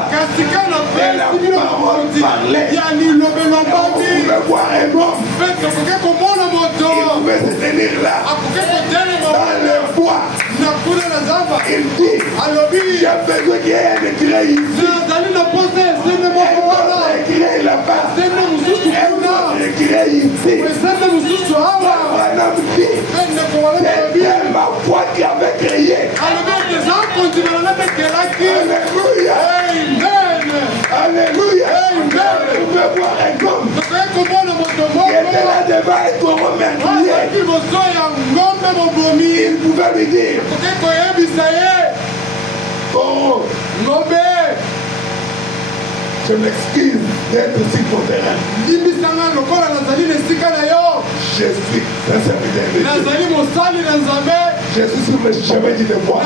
Et la parole parlait. Vous pouvez voir un homme. Il pouvait se tenir là. Dans le bois. Il dit, j'ai besoin qu'il y ait un décret ici. Un autre décret là-bas. Un autre décret ici. Madame dit, c'était ma foi qui avait créé. Alléluia. Alléluia. Vous pouvez voir un homme qui était là devant et tout remercié. Il pouvait lui dire, oh, je m'excuse d'être si modéré. Je suis un serviteur de Dieu. Je suis sur le chemin du devoir.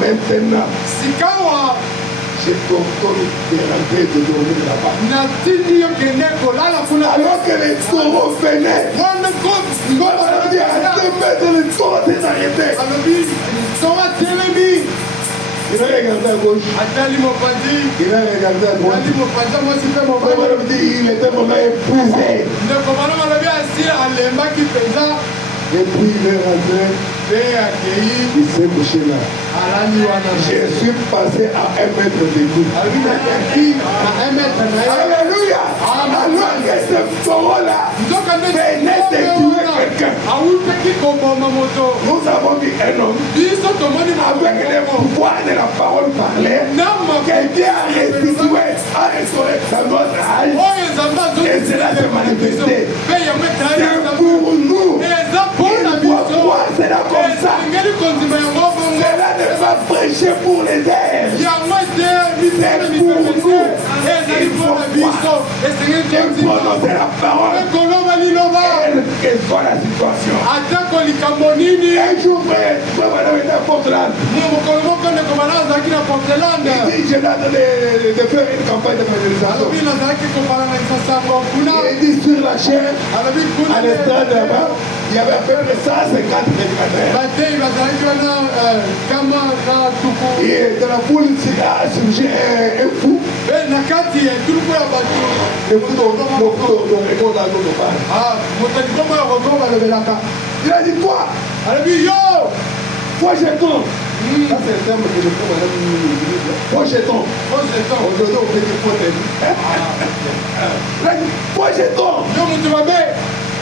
Maintenant, j'ai l'autorité de rentrer de dormir là-bas. Alors que les taureaux venaient, on a dit à 2 mètres, les taureaux s'est arrêté. Il a regardé à gauche. Il a regardé à droite. Il était vraiment épuisé. Et puis il est rentré. Il s'est couché là. Je suis passé à 1 mètre de lui. Alléluia. Alors que ce taureau-là venait de tuer quelqu'un. Nous avons vu un homme avec le pouvoir de la parole parlée qui Dieu a restitué, a restauré dans notre âge. Et cela s'est manifesté. C'est pour nous. Il doit voir cela comme ça. Cela n'est pas prêché pour les airs. C'est pour nous. Il faut voir et prononcer la parole. Quelle soit la situation. Un jour, frère, madame était à Portland. Il dit, je dois de faire une campagne d'évangélisation. Il dit sur la chaîne, à l'estrade là-bas, il y avait à peu près 150 prédicateurs. Et dans la foule, il a surgi un fou. Le fou dont répond à notre part. Il a dit quoi? Faux jeton. Ça c'est le terme que je prends madame. Faux jeton. Aujourd'hui on fait des faux jeton. Faux jeton.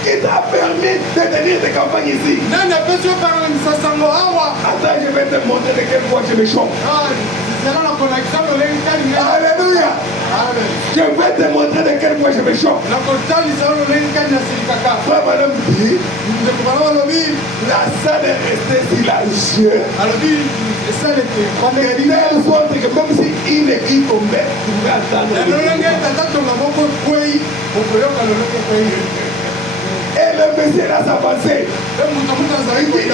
Qui t'a permis de tenir des campagnes ici? Attends, je vais te montrer de quelle voie je me choque. Alléluia. Je vais te montrer de quelle voie je me choque. Frère, madame dit, la salle est restée silencieuse. De telle sorte que comme si une équipe tombait, tu pouvais attendre. Et le monsieur là s'avançait. Il dit,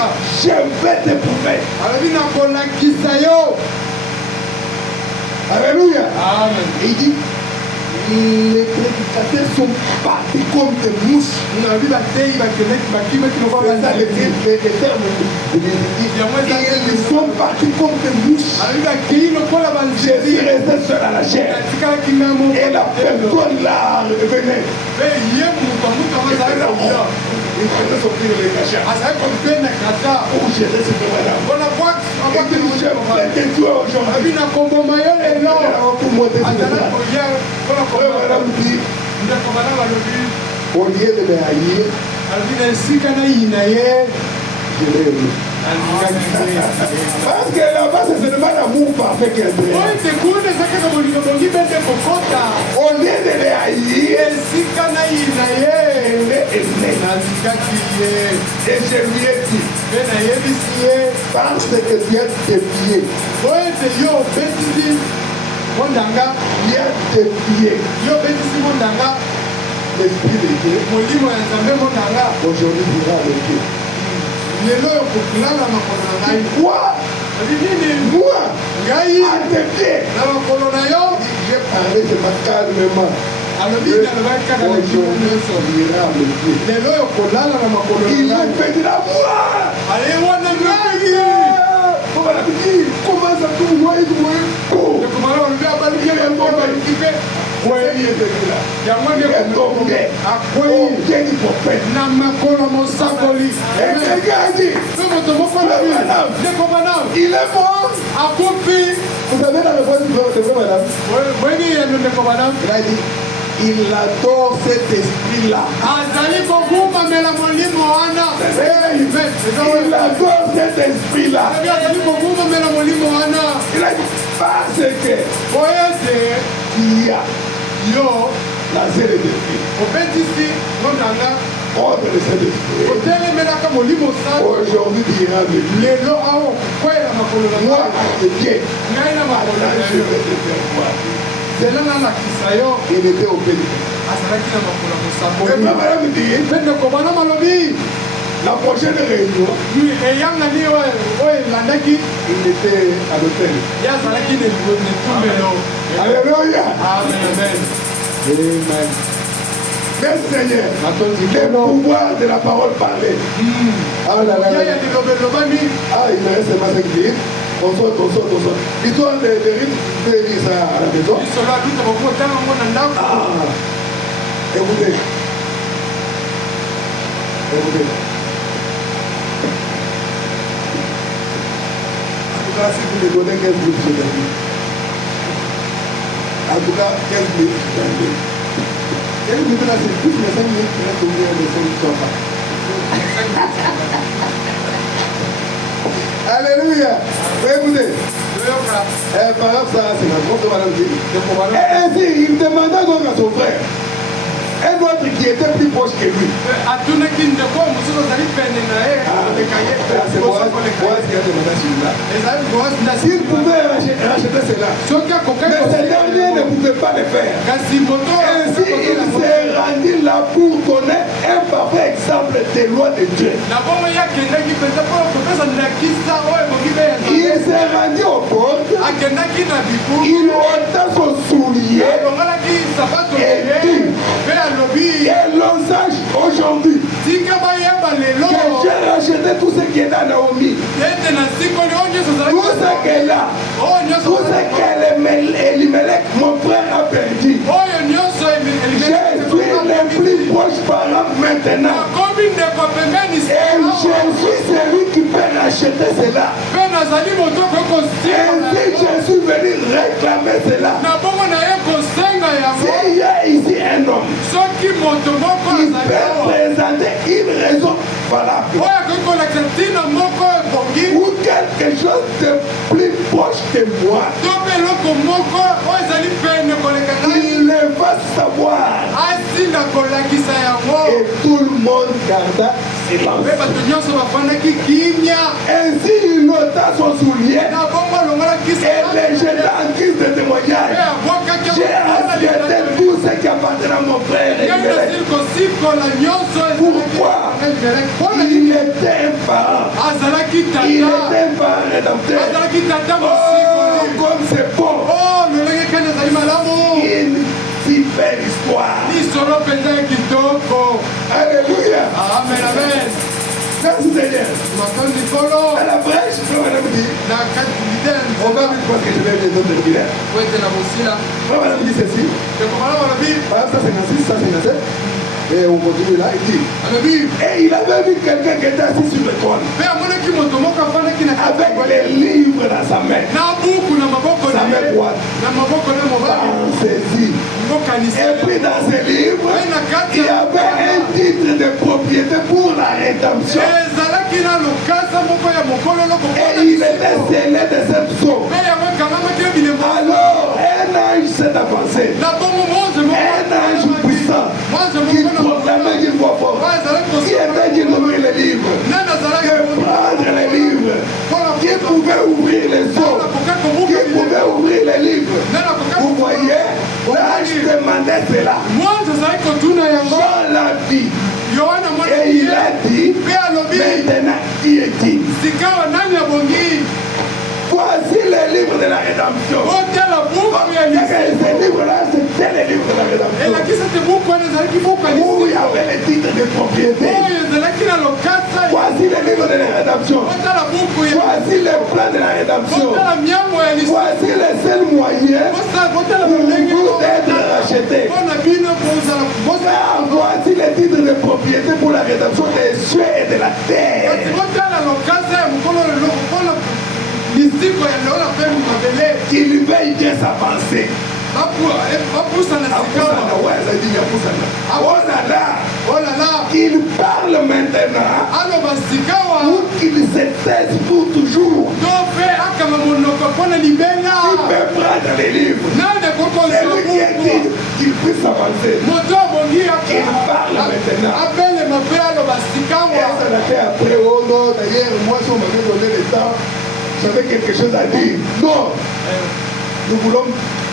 je vais te prouver. Alléluia. Il dit, les prédicateurs sont partis comme des mouches. C'est ça les termes de Jésus. Ils sont partis comme des mouches. Jésus restait seul à la chair. Et la personne là revenait. Il faisait sortir les cachets. Pour gérer ce problème. Et puis je vais te tuer aujourd'hui. Pour monter sur le plat. Madame dit, au lieu de les haïr, je l'ai aimé. Parce que là-bas, c'est seulement l'amour parfait qui est vrai. Au lieu de les haïr, je l'ai aimé. Et je lui ai dit, parce que tu as défié. Il a défié l'esprit de Dieu. Aujourd'hui, il ira avec Dieu. Quoi? Moi, à tes pieds, j'ai parlé de ma calmement. Il me bénira moi. Comment ça tout moi il est mort. Vous savez dans le voix du c'est vrai madame. Il a dit il adore cet esprit-là. Il adore cet esprit-là. Il a dit parce que il y a la zèle d'esprit. Ordre de cet esprit. Aujourd'hui, tu iras avec lui. Moi, je viens. Je vais te faire voir. Il était au pays. Et madame dit, la prochaine réunion, il était à l'hôtel. Alléluia. Amen. Merci Seigneur. Le pouvoir de la parole parlée. Ah là là. Ah, il me reste ma 5 minutes. On sort. L'histoire de Rite, tu peux lire ça à la maison. Ah, écoutez. En tout cas, si vous me donnez 15 minutes, je vais. En tout cas, 15 minutes, je vais. 15 minutes là, c'est plus les 5 minutes qui restent au milieu de 5 minutes. Alléluia. Écoutez. Par exemple, ça, c'est la grande madame dit. Et ainsi, il demanda donc à son frère, un autre qui était plus proche que lui. Ah, c'est moi qui a demandé celui-là. S'il pouvait racheter cela, mais ce dernier ne pouvait pas le faire. Ainsi, il s'est rendu là pour donner un parfait exemple des lois de Dieu. Il s'est rendu au port, il ôta son soulier et dit, et l'on sache aujourd'hui que j'ai racheté tout ce qui est dans Naomi, tout ce qu'elle a, tout ce qu'Elimelech, mon frère, a perdu. Je suis le plus proche parent maintenant. Et je suis celui qui peut racheter cela. Ainsi, je suis venu réclamer cela. S'il y a ici un homme qui peut présenter une raison valable ou quelque chose de plus proche que moi, il le va savoir. Et tout le monde garda silence. Ainsi, il ôta son soulier et le jeta en crise de témoignage. J'ai accepté tout ce qui appartient à mon frère. Pourquoi? Il était un parent. Il était un parent rédempteur. Oh, comme c'est bon. Une si belle histoire. Alléluia. Amen. Merci Seigneur. À la brèche, on va nous dire. On va vite parce que je vais les autres terminer. On va nous dire ceci. Ça c'est 56, ça c'est 57. Et on continue là, il dit. Et il avait vu quelqu'un qui était assis sur le trône. Avec les livres dans sa main. Sa main droite. Saisie. Et puis dans ces livres, il y avait un titre de propriété pour la rédemption. Et il était scellé de cette sceau. Alors, un ange s'est avancé. Un ange puissant qui proclamait d'une voix forte, qui était dit d'ouvrir les livres, de prendre les livres, qui pouvait ouvrir les eaux, qui pouvait ouvrir les livres. Vous voyez, l'ange demandait cela. Jean l'a dit. Et il a dit, maintenant qui est-il? Voici les le livre de la rédemption. otala buku ya Ce lisimbo livre-là, c'était le livre de la rédemption. elakisa te buku wana ezalaki buku ya Où il y lisimbo avait les titres de propriété. oyo ezalaki na lokasa Voici le livre de la rédemption. otala buku ya Voici le plan de la rédemption. otala miango ya lisimbo Voici le seul moyen otala pour lolenge vous d'être racheté. mpona bino kozala Voici les titres de propriété pour la rédemption des cieux et de la kasi terre. otala lokasa ya mokolo leloko mpona lisiko ya leola mpe mabele Qu'il veille bien sa pensée. bapusana sikawa olala Qu'il parle maintenant aloba sikawa ou qu'il se taise pour toujours. to mpe akama monoko mpona libela Il peut prendre les livres. nani C'est kokozwa lui qui est buku dit qu'il puisse avancer. moto abongi Qu'il parle maintenant. abelema mpe aloba Et sikawa ça l'a fait après, oh non, d'ailleurs, moi, si on m'avait donné le temps, j'avais quelque chose à dire. Non, nous voulons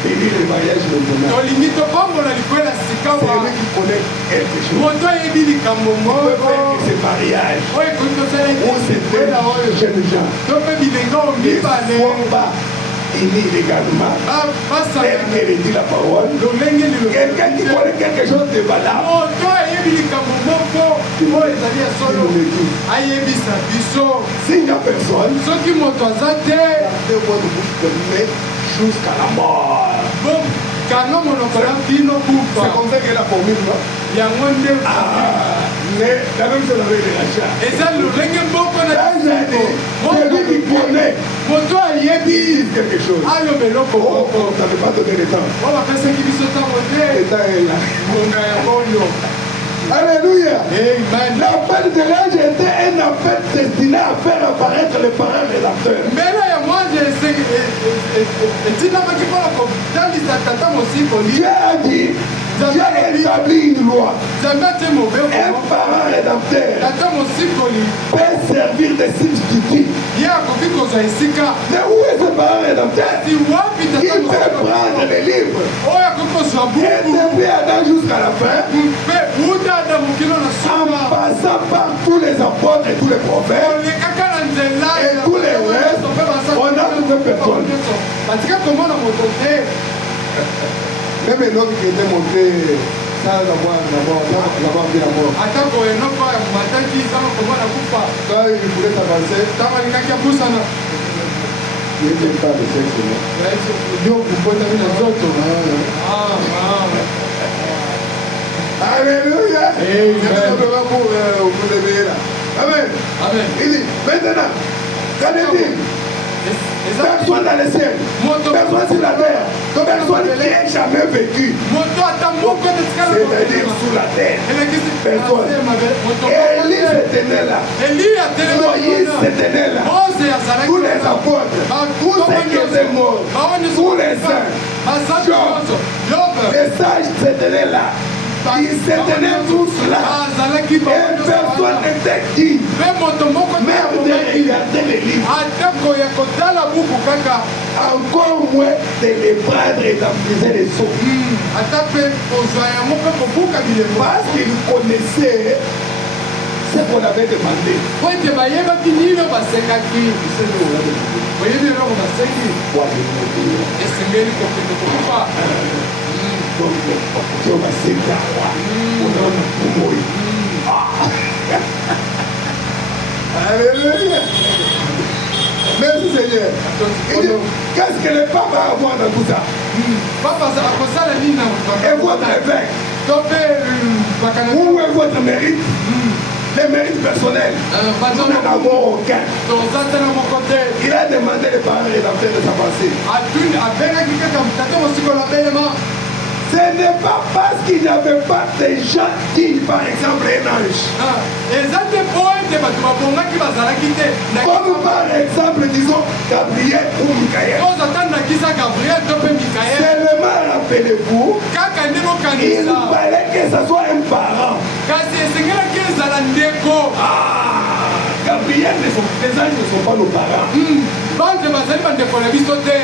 bénir le mariage maintenant. tolingi topambola likwela C'est sikawa lui qui connaît quelque chose. moto ayebi likambo On peut moko faire que ce mariage, oyo ekoki tosala où c'était likwela oyo jeunes gens, to mpe bilenga oyo ne mibale soient pas unis légalement, tel basala que le dit la parole. lolenge Quelqu'un qui connaît quelque chose de valable, moto ayebi likambo moko oyo ezali ya il solo nous le dit. ayebisa biso S'il n'y a personne, soki moto aza te gardez votre bouche fermée jusqu'à la mort. kanga monoko na bino C'est kufa comme ça qu'est la formule, non? yango nde Mais la même chose avec les rachats. eza lolenge moko na Là, j'ai dit, celui qui connaît, moto ayebi dit quelque chose. aloba eloko Oh, moko oh, ça ne veut pas donner le temps. oyo bapesaki biso ntango te Le temps est là. ngonga ya boyo Alléluia. amen L'appel de l'ange était un appel destiné à faire apparaître le parrain rédempteur. mbela ya mwaje etinamaki mpona kotalisa tata mosikoli Dieu a dit, Dieu a établi une loi. nzambe ate Un mobeko parent rédempteur tata mosikoli peut servir de substitut. ye akoki kozwa esika Mais où est ce parent rédempteur? kasi wapi Il tata peut mosikoli prendre les livres. oyo akoki kozwa Et buku depuis Adam jusqu'à la fin, mpe uta ada mokilo na en suma passant par tous les apôtres et tous les prophètes, olekaka na nzela et tous les restes, on n'a trouvé personne. batika komona moto te Même Enoch qui était monté sans avoir vu la mort. atako enoko mataki ntango komona kufa Quand il voulait s'avancer, ntango alingaki apusana il n'était pas de sexe. yo kubotami na nzoto Alléluia. Amen. C'est simplement pour vous éveiller là. Amen. amen Il dit, maintenant, qu'en personne dans le ciel, personne sur la terre, personne qui ait jamais vécu, moto ata moko c'est-à-dire sous la terre. Personne. Élie s'était né là. eliya Moïse s'était né là. mose azalaki Tous les apôtres, tous ceux qui étaient morts, tous les saints, les sages s'étaient nés là. Ils s'étaient nés tous là. azalaki Et personne n'était digne mpe moto moko même de regarder les livres. atako ya kotala buku kaka Encore moins de les prendre et d'empriser les eaux. ata mpe kozwa yango mpe kobuka bilembo Parce qu'ils connaissaient ce qu'on avait demandé. po ete bayebaki nini basekaki oyebi eloko basengi esengeli kokende kokufa Donc, on va s'éteindre. On a mourir. Alléluia. Merci Seigneur. Il dit, qu'est-ce que le pape va avoir dans tout ça? papa akosala nini Et votre évêque, to mpe bakana où est votre mérite? Les mérites personnels, nous n'en avons aucun. toza te na moko te Il a demandé les parents rédempteurs de s'avancer. abengaki kaka tata mosikolo abelema Ce n'est pas parce qu'il n'y avait pas de gens dignes, par exemple un ange. eza te po ete bato babongaki bazalaki te Comme par exemple, disons, Gabriel ou Michael. oza ta ndakisa gabriel to mpe mikael Seulement rappelez-vous, kaka nde il mokanisa fallait que ce soit un parent. kasi esengelaki ezala ndeko Gabriel, les anges ne sont pas nos parents. banze bazali bandeko na biso te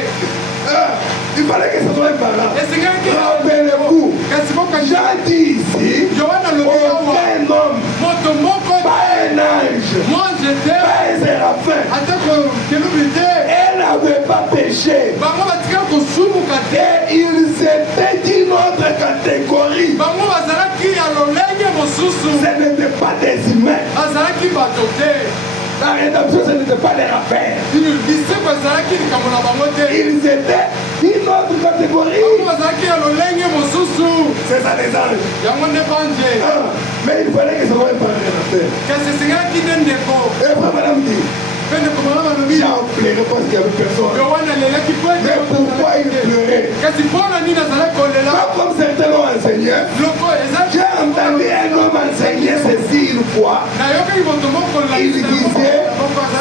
Il fallait que ce soit un parent. esengelaki Rappelez-vous, kasi mokanisa Jean dit ici, yohana alobi awa aucun homme, moto moko pas un ange, mwanze te pas un séraphin, atako kelubi te elle n'avait pas péché péché. bango batika kosumuka te, Et ils étaient d'une autre catégorie. bango bazalaki ya lolenge mosusu, Ce n'étaient pas des humains. bazalaki bato te, La rédemption, ce n'était pas des affaires. biseko ezalaki likambo na bango te, Ils étaient d'une autre catégorie. bango bazalaki ya lolenge mosusu, C'est ça les anges. yango nde banje. Ah, mais il fallait que ça soit par les affaires. kasi esengelaki nde ndeko Et frère, madame dit, mpe ndeko mama balobi j'en plairais parce qu'il n'y avait personne. yohana alelaki po ete Mais pourquoi il pleurait? kasi mpona nini azalaki kolela Pas comme certains l'ont enseigné. loko ezaki J'ai entendu un homme enseigner ceci une fois. nayokaki moto moko Il disait,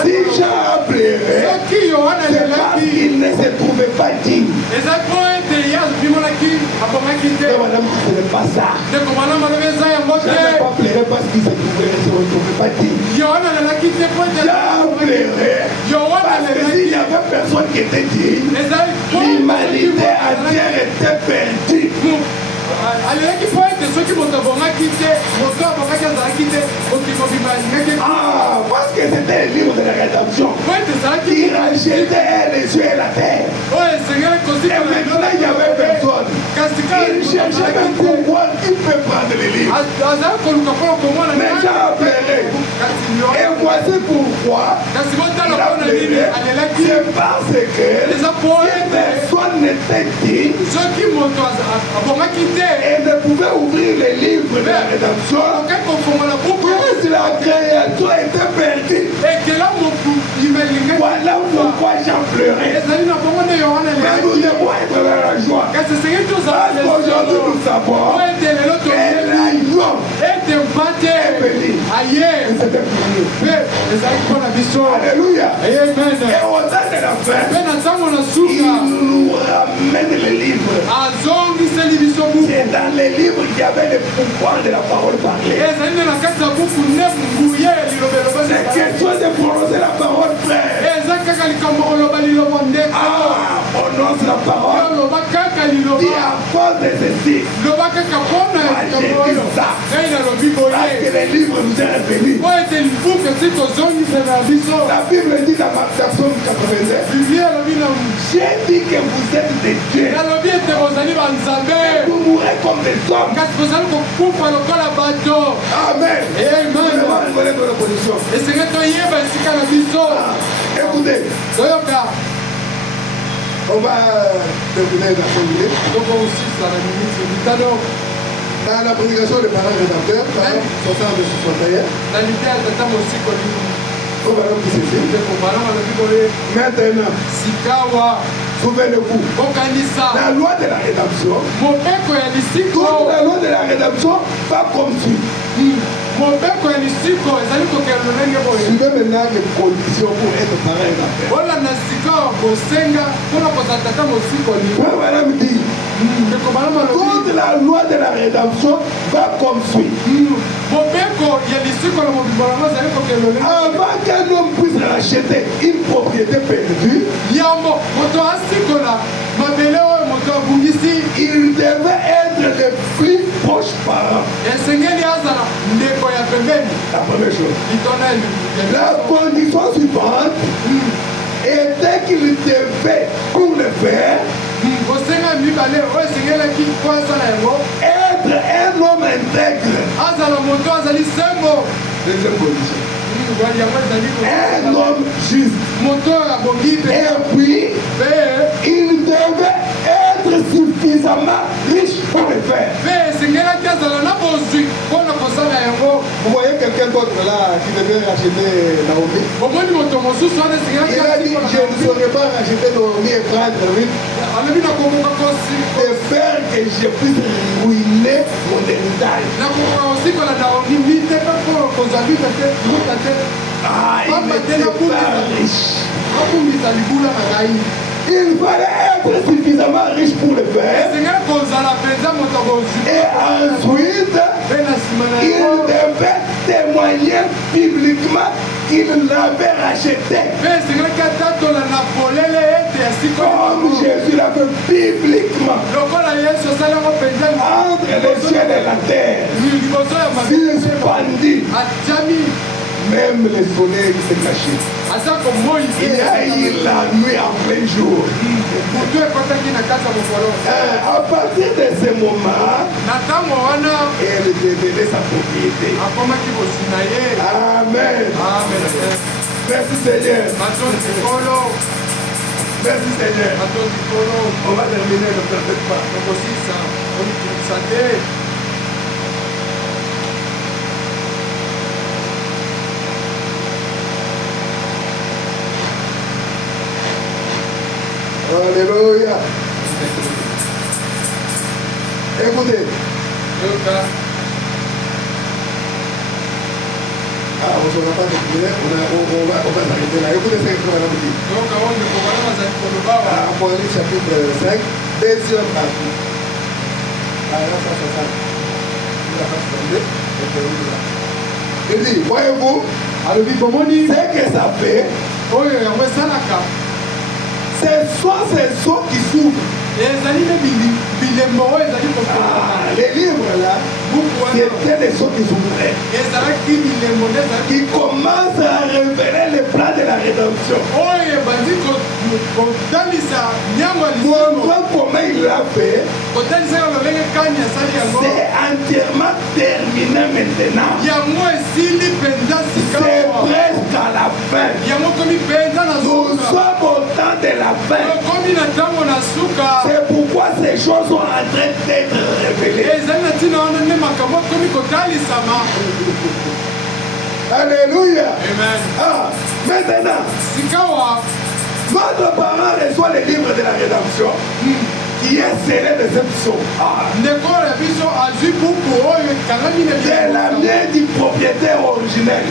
si Jean pleurait, soki yohana c'est parce alelaki qu'il ne se trouvait pas digne. ezaki po ete ye abimonaki abongaki te Mais madame, ce n'est pas ça. ndeko mwana malobi eza yango Jean n'a te pas pleuré parce qu'il se retrouvait pas digne. yohana alelaki te po ete Jean pleurait yohana parce que alelaki s'il n'y avait personne qui était digne, ezali po l'humanité entière était perdue. alelaki po ete soki moto abongaki te moto abongaki azalaki te mokili mobimba alingaki Ah, parce que c'était le livre de la rédemption. po ete ezalaki Il rachetait les cieux et la terre. oyo esengeli Et maintenant, il n'y avait personne. kasi Il cherchait même pour voir qui peut prendre les livres. azali koluka mpona komona Mais Jean pleurait. Et voici pourquoi kasi il botala a mpona nini pleuré. alelaki C'est parce que eza po si ete personne n'était digne soki moto abongaki te et ne pouvait ouvrir les livres de la rédemption, okoki kofongola buku toute la créature était perdue. ekela motu imelingaki Voilà pourquoi Jean pleurait. ezali na bongo nde yohana Mais nous alelaki devons être dans la joie. kasi esengeli Parce qu'aujourd'hui, nous po savons ete lelo que toyeli l'agneau ete mpa te béni. aye C'était pour nous. mpe ezali mpona biso Alléluia. amen Et au temps de la fin, mpe na ntango na il suka nous ramène les livres. azongiseli biso buku C'est dans les livres qu'il y avait le pouvoir de la parole parlée. ezali nde na kati ya buku nde nguye lilobeloba C'est quelque chose de prononcer la parole, frère. eza kaka likambo oloba liloba ndeko Ah, prononce la parole. oloba kaka Dis liloba à cause de ceci. loba kaka mpona ya likambo oyo ngai nalobi Parce boye que les livres nous est revenu. po ete libuku esi tozongisela biso La Bible dit dans Matthieu 89, biblia elobi na j'ai dit que vous êtes des dieux. nalobi ete bozali banzambe Vous mourrez comme des hommes. kasi bozali kokufa lokola bato Amen. Nous amen devons rigoler de l'opposition. esenge toyeba esika na biso Écoutez, toyoka on va terminer la minute. tokosisa na miniti mitano Dans la prédication des parents rédempteurs, par exemple, 60 et 61, na litea tata mosikoli on va dire ceci. ndeko mwana malobi boye Maintenant, sikawa souvenez-vous, kokanisa la loi de la rédemption, mobeko ya toute lisiko la loi de la rédemption va comme suit. mobeko ya lisiko ezali kokela lolenge boye Suivez maintenant les conditions pour être parent rédempteur. olanda sika kosenga mpona kozala tata mosikoli Moi, madame dit, ndeko mwana malobi toute la loi de la rédemption va comme suit. mobeko ya lisiko na mobimbo yango ezali kokela lolenge Avant qu'un homme puisse racheter une propriété perdue, yambo moto asikola mabele oyo moto abungisi il devait être le plus proche parent. esengeli azala ndeko ya pembeni La première chose. litona La condition suivante était qu'il devait, pour le faire, kosenga mibale oyo esengelaki po asala yango être un homme intègre. azala moto azali sembo Deuxième condition. yango ezali Un homme juste. moto oyo abongi mpe Et puis, mpe il devait être suffisamment riche pour le faire. mpe esengelaki azala na bozwi mpona kosala yango Vous voyez quelqu'un d'autre là qui devait racheter Naomi. omoni moto mosusu wana esengelaki Il a dit, je ne saurais pas racheter Naomi et prendre lui alobi nakokoka kosi de faire que je puisse ruiner mon héritage. nakokoka kosikola na onimi te mpe mpo kozwa bika te luka te Ah, il n'était pas riche. akumbisa libula na ngai Il fallait être suffisamment riche pour le faire. esengeli kozala mpenza moto kozwi Et ensuite, mpe na nsima na il yango devait témoigner publiquement qu'il l'avait racheté. mpe esengelaki atatola na polele ete Comme asikoli Jésus l'a fait publiquement lokola yesu asali yango mpenza entre le ciel et la terre. liboso ya mabele Suspendu. atiami Même le soleil s'est caché. Ata ko moi Il y a eu la nuit en plein jour. Mutu ekotaki na kati ya mokolo. À partir de ce moment, Na ntango wana elle devenait sa propriété. akomaki bosina ye. Amen. Amen. Merci Seigneur. Batonzi kolo. Merci Seigneur. Batonzi kolo. On va terminer, ne t'inquiète pas. Tokosisa. Omikilikisa te. Alléluia. Écoutez. Yoka. Ah, on ne va pas terminer. On va s'arrêter là. Écoutez ce que Madame dit. Yoka onde kokwana bazali koloba wa. Apocalypse chapitre 5, deuxième partie. Alors, ça, ça. Il dit, voyez-vous, alobi bomoni ce que ça fait, oyo yango esalaka ce sont ces eaux qui s'ouvrent. ezali na bilembo oyo ezali kofolama Les livres là, buku wana c'était des eaux qui s'ouvraient, ezalaki bilembo nde ezalaki qui commencent à révéler le plan de la rédemption. oyo ebandi kotalisa nyango ya lisimbo Montrant comment il l'a fait, kotalisaka lolenge kani asali yango c'est entièrement terminé maintenant. yango esili mpenza C'est sikawa presque à la fin. yango komi mpenza na Nous suka sommes au temps de la fin. komi na ntango na suka C'est pourquoi ces choses sont en train d'être révélées. ezali na ntina wana nde makambo komi kotalisama. Alléluia. Amen. Ah, maintenant, Sikawa notre parent reçoit le livre de la rédemption qui est scellé de cette source. Ah, ndeko ya biso azwi buku oyo ekangami na c'est la main du propriétaire originel.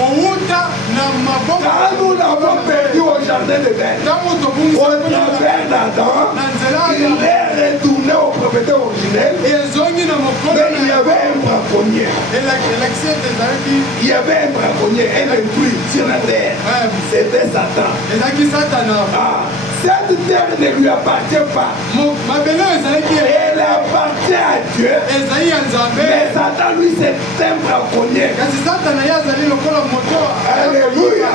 outa na maboko Quand nous l'avons perdu au jardin de d'Éden, ntango au tobungisana travers d'Adam, na nzela il est retourné au propriétaire originel. ezongi na mokolo Mais il y avait un braconnier. elakisi ete ezalaki Il y avait un braconnier, un intrus sur la terre. C'était Satan. ezalaki satana Ah, cette terre ne lui appartient pas. mabele oyo ezalaki Elle appartient à Dieu. ezali ya nzambe Mais Satan, lui, c'est un braconnier. kasi satana ye azali lokola moto Alléluia.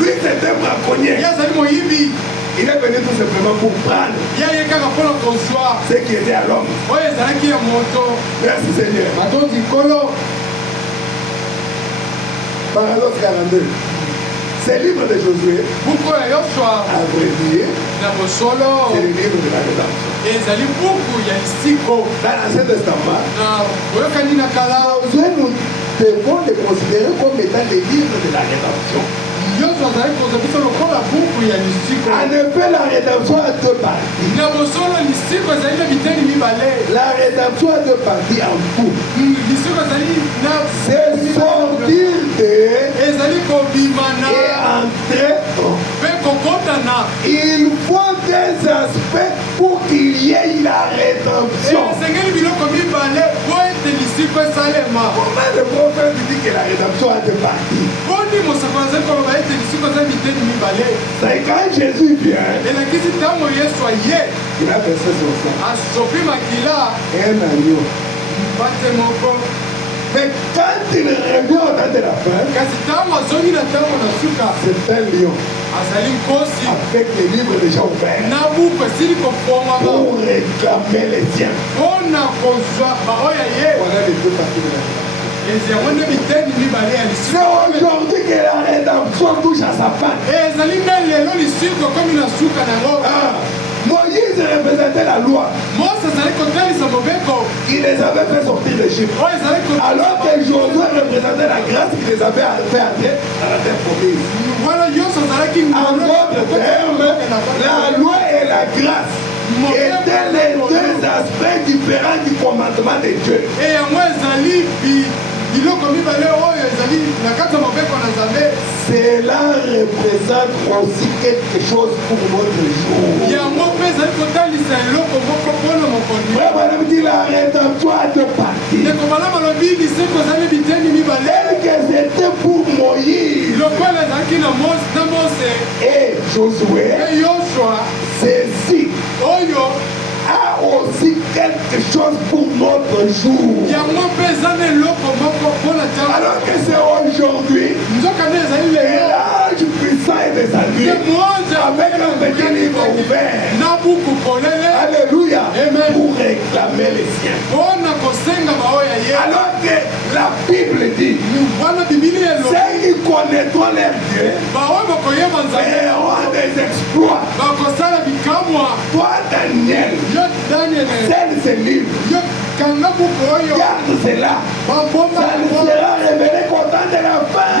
Lui, c'est un braconnier. ye azali moyibi Il est venu tout simplement pour prendre ye aye kaka mpona kozwa ce qui était à l'homme. oyo ezalaki ya moto Merci Seigneur. matondi nkolo Paradoxe 42. Ce livre de Josué, buku oyo yoswa à vrai dire, na bosolo c'est le livre de la rédemption. ezali buku ya lisiko Dans l'Ancien Testament, na boyokani na kala Josué, nous devons le considérer comme étant le livre de la rédemption. nyonso azali kozwa biso lokola buku ya lisiko En effet, la rédemption a deux parties. na bosolo lisiko ezali na biteni mibale La rédemption a deux parties en tout. lisiko ezali na C'est sortir de ezali kobima na et entrer. mpe kokotana Il faut des aspects pour qu'il y ait la rédemption. esengeli biloko mibale po ete lisiko esalema Comment le prophète dit que la rédemption a deux parties? poni mosako azali koloba ete lisiko eza biteni mibale C'est quand Jésus vient, elakisi ntango yesu aye il a versé son sang. asopi makila Un agneau. mpate moko Mais quand il revient au temps de la fin, kasi ntango azongi na ntango na suka c'est un lion azali nkosi avec les livres déjà ouverts na buku esili kofongama pour réclamer les siens. mpona kozwa baoyo ye Voilà les deux parties de la rédemption. ezi yango nde biteni mibale ya C'est lisiko aujourd'hui que la rédemption touche à sa fin. ezali nde lelo lisiko ekomi na suka na yango Ah, Moïse représentait la loi mose azali kotalisa mobeko qui les avait fait sortir d'Égypte. oyo ezali Alors que Josué représentait la grâce qui les avait fait entrer dans la terre promise. wana nyonso azalaki En d'autres termes, la loi et la grâce étaient les deux aspects différents du commandement de Dieu. e yango ezali biloko mibale oyo ezali na kati ya mobeko na nzambe Cela représente aussi quelque chose pour notre jour. yango mpe ezali kotalisa eloko moko mpona mokoli Frère Madame dit la rédemption a deux parties. ndeko malamu alobi liseko ezali biteni mibale Tel que c'était pour Moïse lokola ezalaki na mose et Josué, mpe yoswa ceci oyo a aussi quelque chose pour notre jour. yango mpe eza na eloko moko Alors que c'est aujourd'hui, et l'âge puissant est descendu avec un petit livre ouvert. Alléluia. Pour réclamer les siens. Alors que la Bible dit, ceux qui connaîtront leur Dieu feront des exploits. Toi, Daniel, scelle ce livre. Garde cela. Ça ne sera révélé qu'au temps de la fin.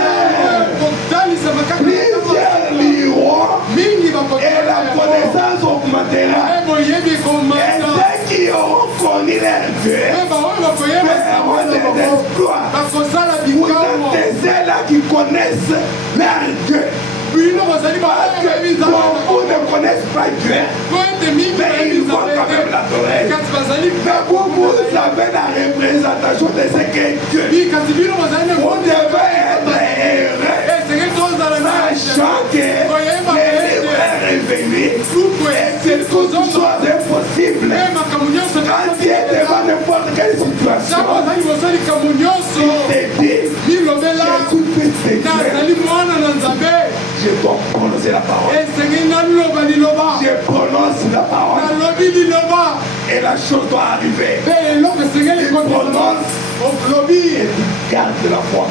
Plusieurs liront et la connaissance augmentera. Et ceux qui auront connu leur Dieu feront des exploits. Vous êtes ceux-là qui connaissent leur Dieu. Parce que beaucoup ne connaissent pas Dieu, mais ils vont quand même l'adorer. Mais vous avez la représentation de ce qu'est Dieu. Vous devez être heureux, sachant que les livres est révélé et c'est toute chose impossible. Quand Dieu est devant n'importe quelle situation, il te dit, je suis fils de Dieu. Je dois prononcer la parole. Je prononce la parole. Et la chose doit arriver. Je prononce et tu gardes la foi.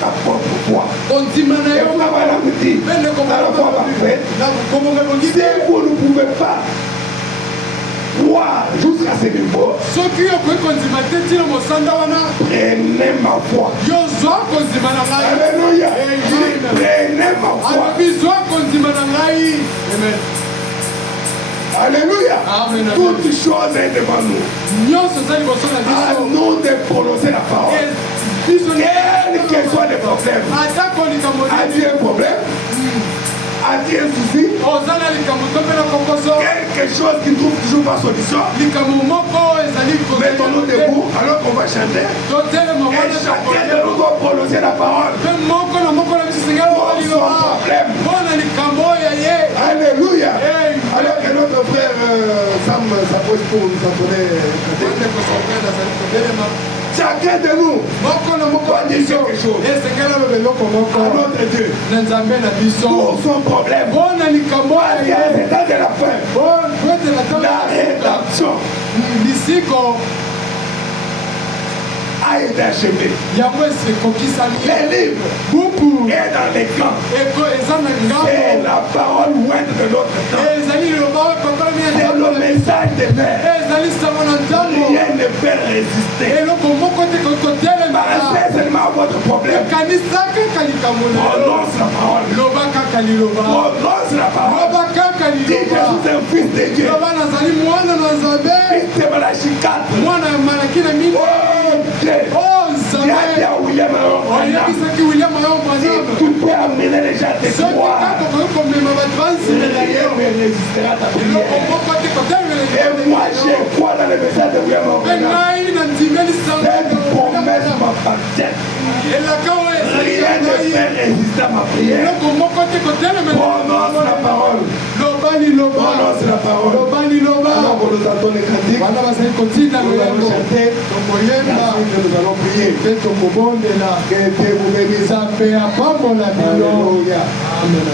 Ta propre foi. Et Abraham dit, dans la foi parfaite, si vous ne pouvez pas croire jusqu'à ce niveau, prenez ma foi. Alléluia. Prenez ma foi. Alléluia. Toute chose est devant nous. À nous de prononcer la parole. Quel que soit le problème. A-t-il un problème? A-t-il un souci? Quelque chose qui ne trouve toujours pas solution. Mettons-nous debout alors qu'on va chanter. Et chacun de nous doit prononcer la parole. Pour son problème. Alléluia. Alors que notre frère Sam s'approche pour nous entendre. Chacun de nous doit dire quelque chose à notre Dieu pour son problème. Il y a l'état de la fin, la rédemption a été achevé. Les livres est dans l'écran. C'est la parole lointe de notre temps. C'est le message de l'air. Rien ne peut résister. Pensez seulement à votre problème. Prononce la parole. Prononce la parole. Dis, je suis un fils de Dieu. Fils de Malachi 4. Si tu peux amener les gens à te croire, rien ne résistera à ta prière. Et moi, je crois dans le message de William Morgan. Cette promesse m'appartient. Rien ne peut résister à ma prière. Prononce la parole. Prononce la parole. Alors qu'on nous entend les cantiques, nous allons chanter, nous allons prier. Que Dieu vous bénisse. Alléluia. Amen.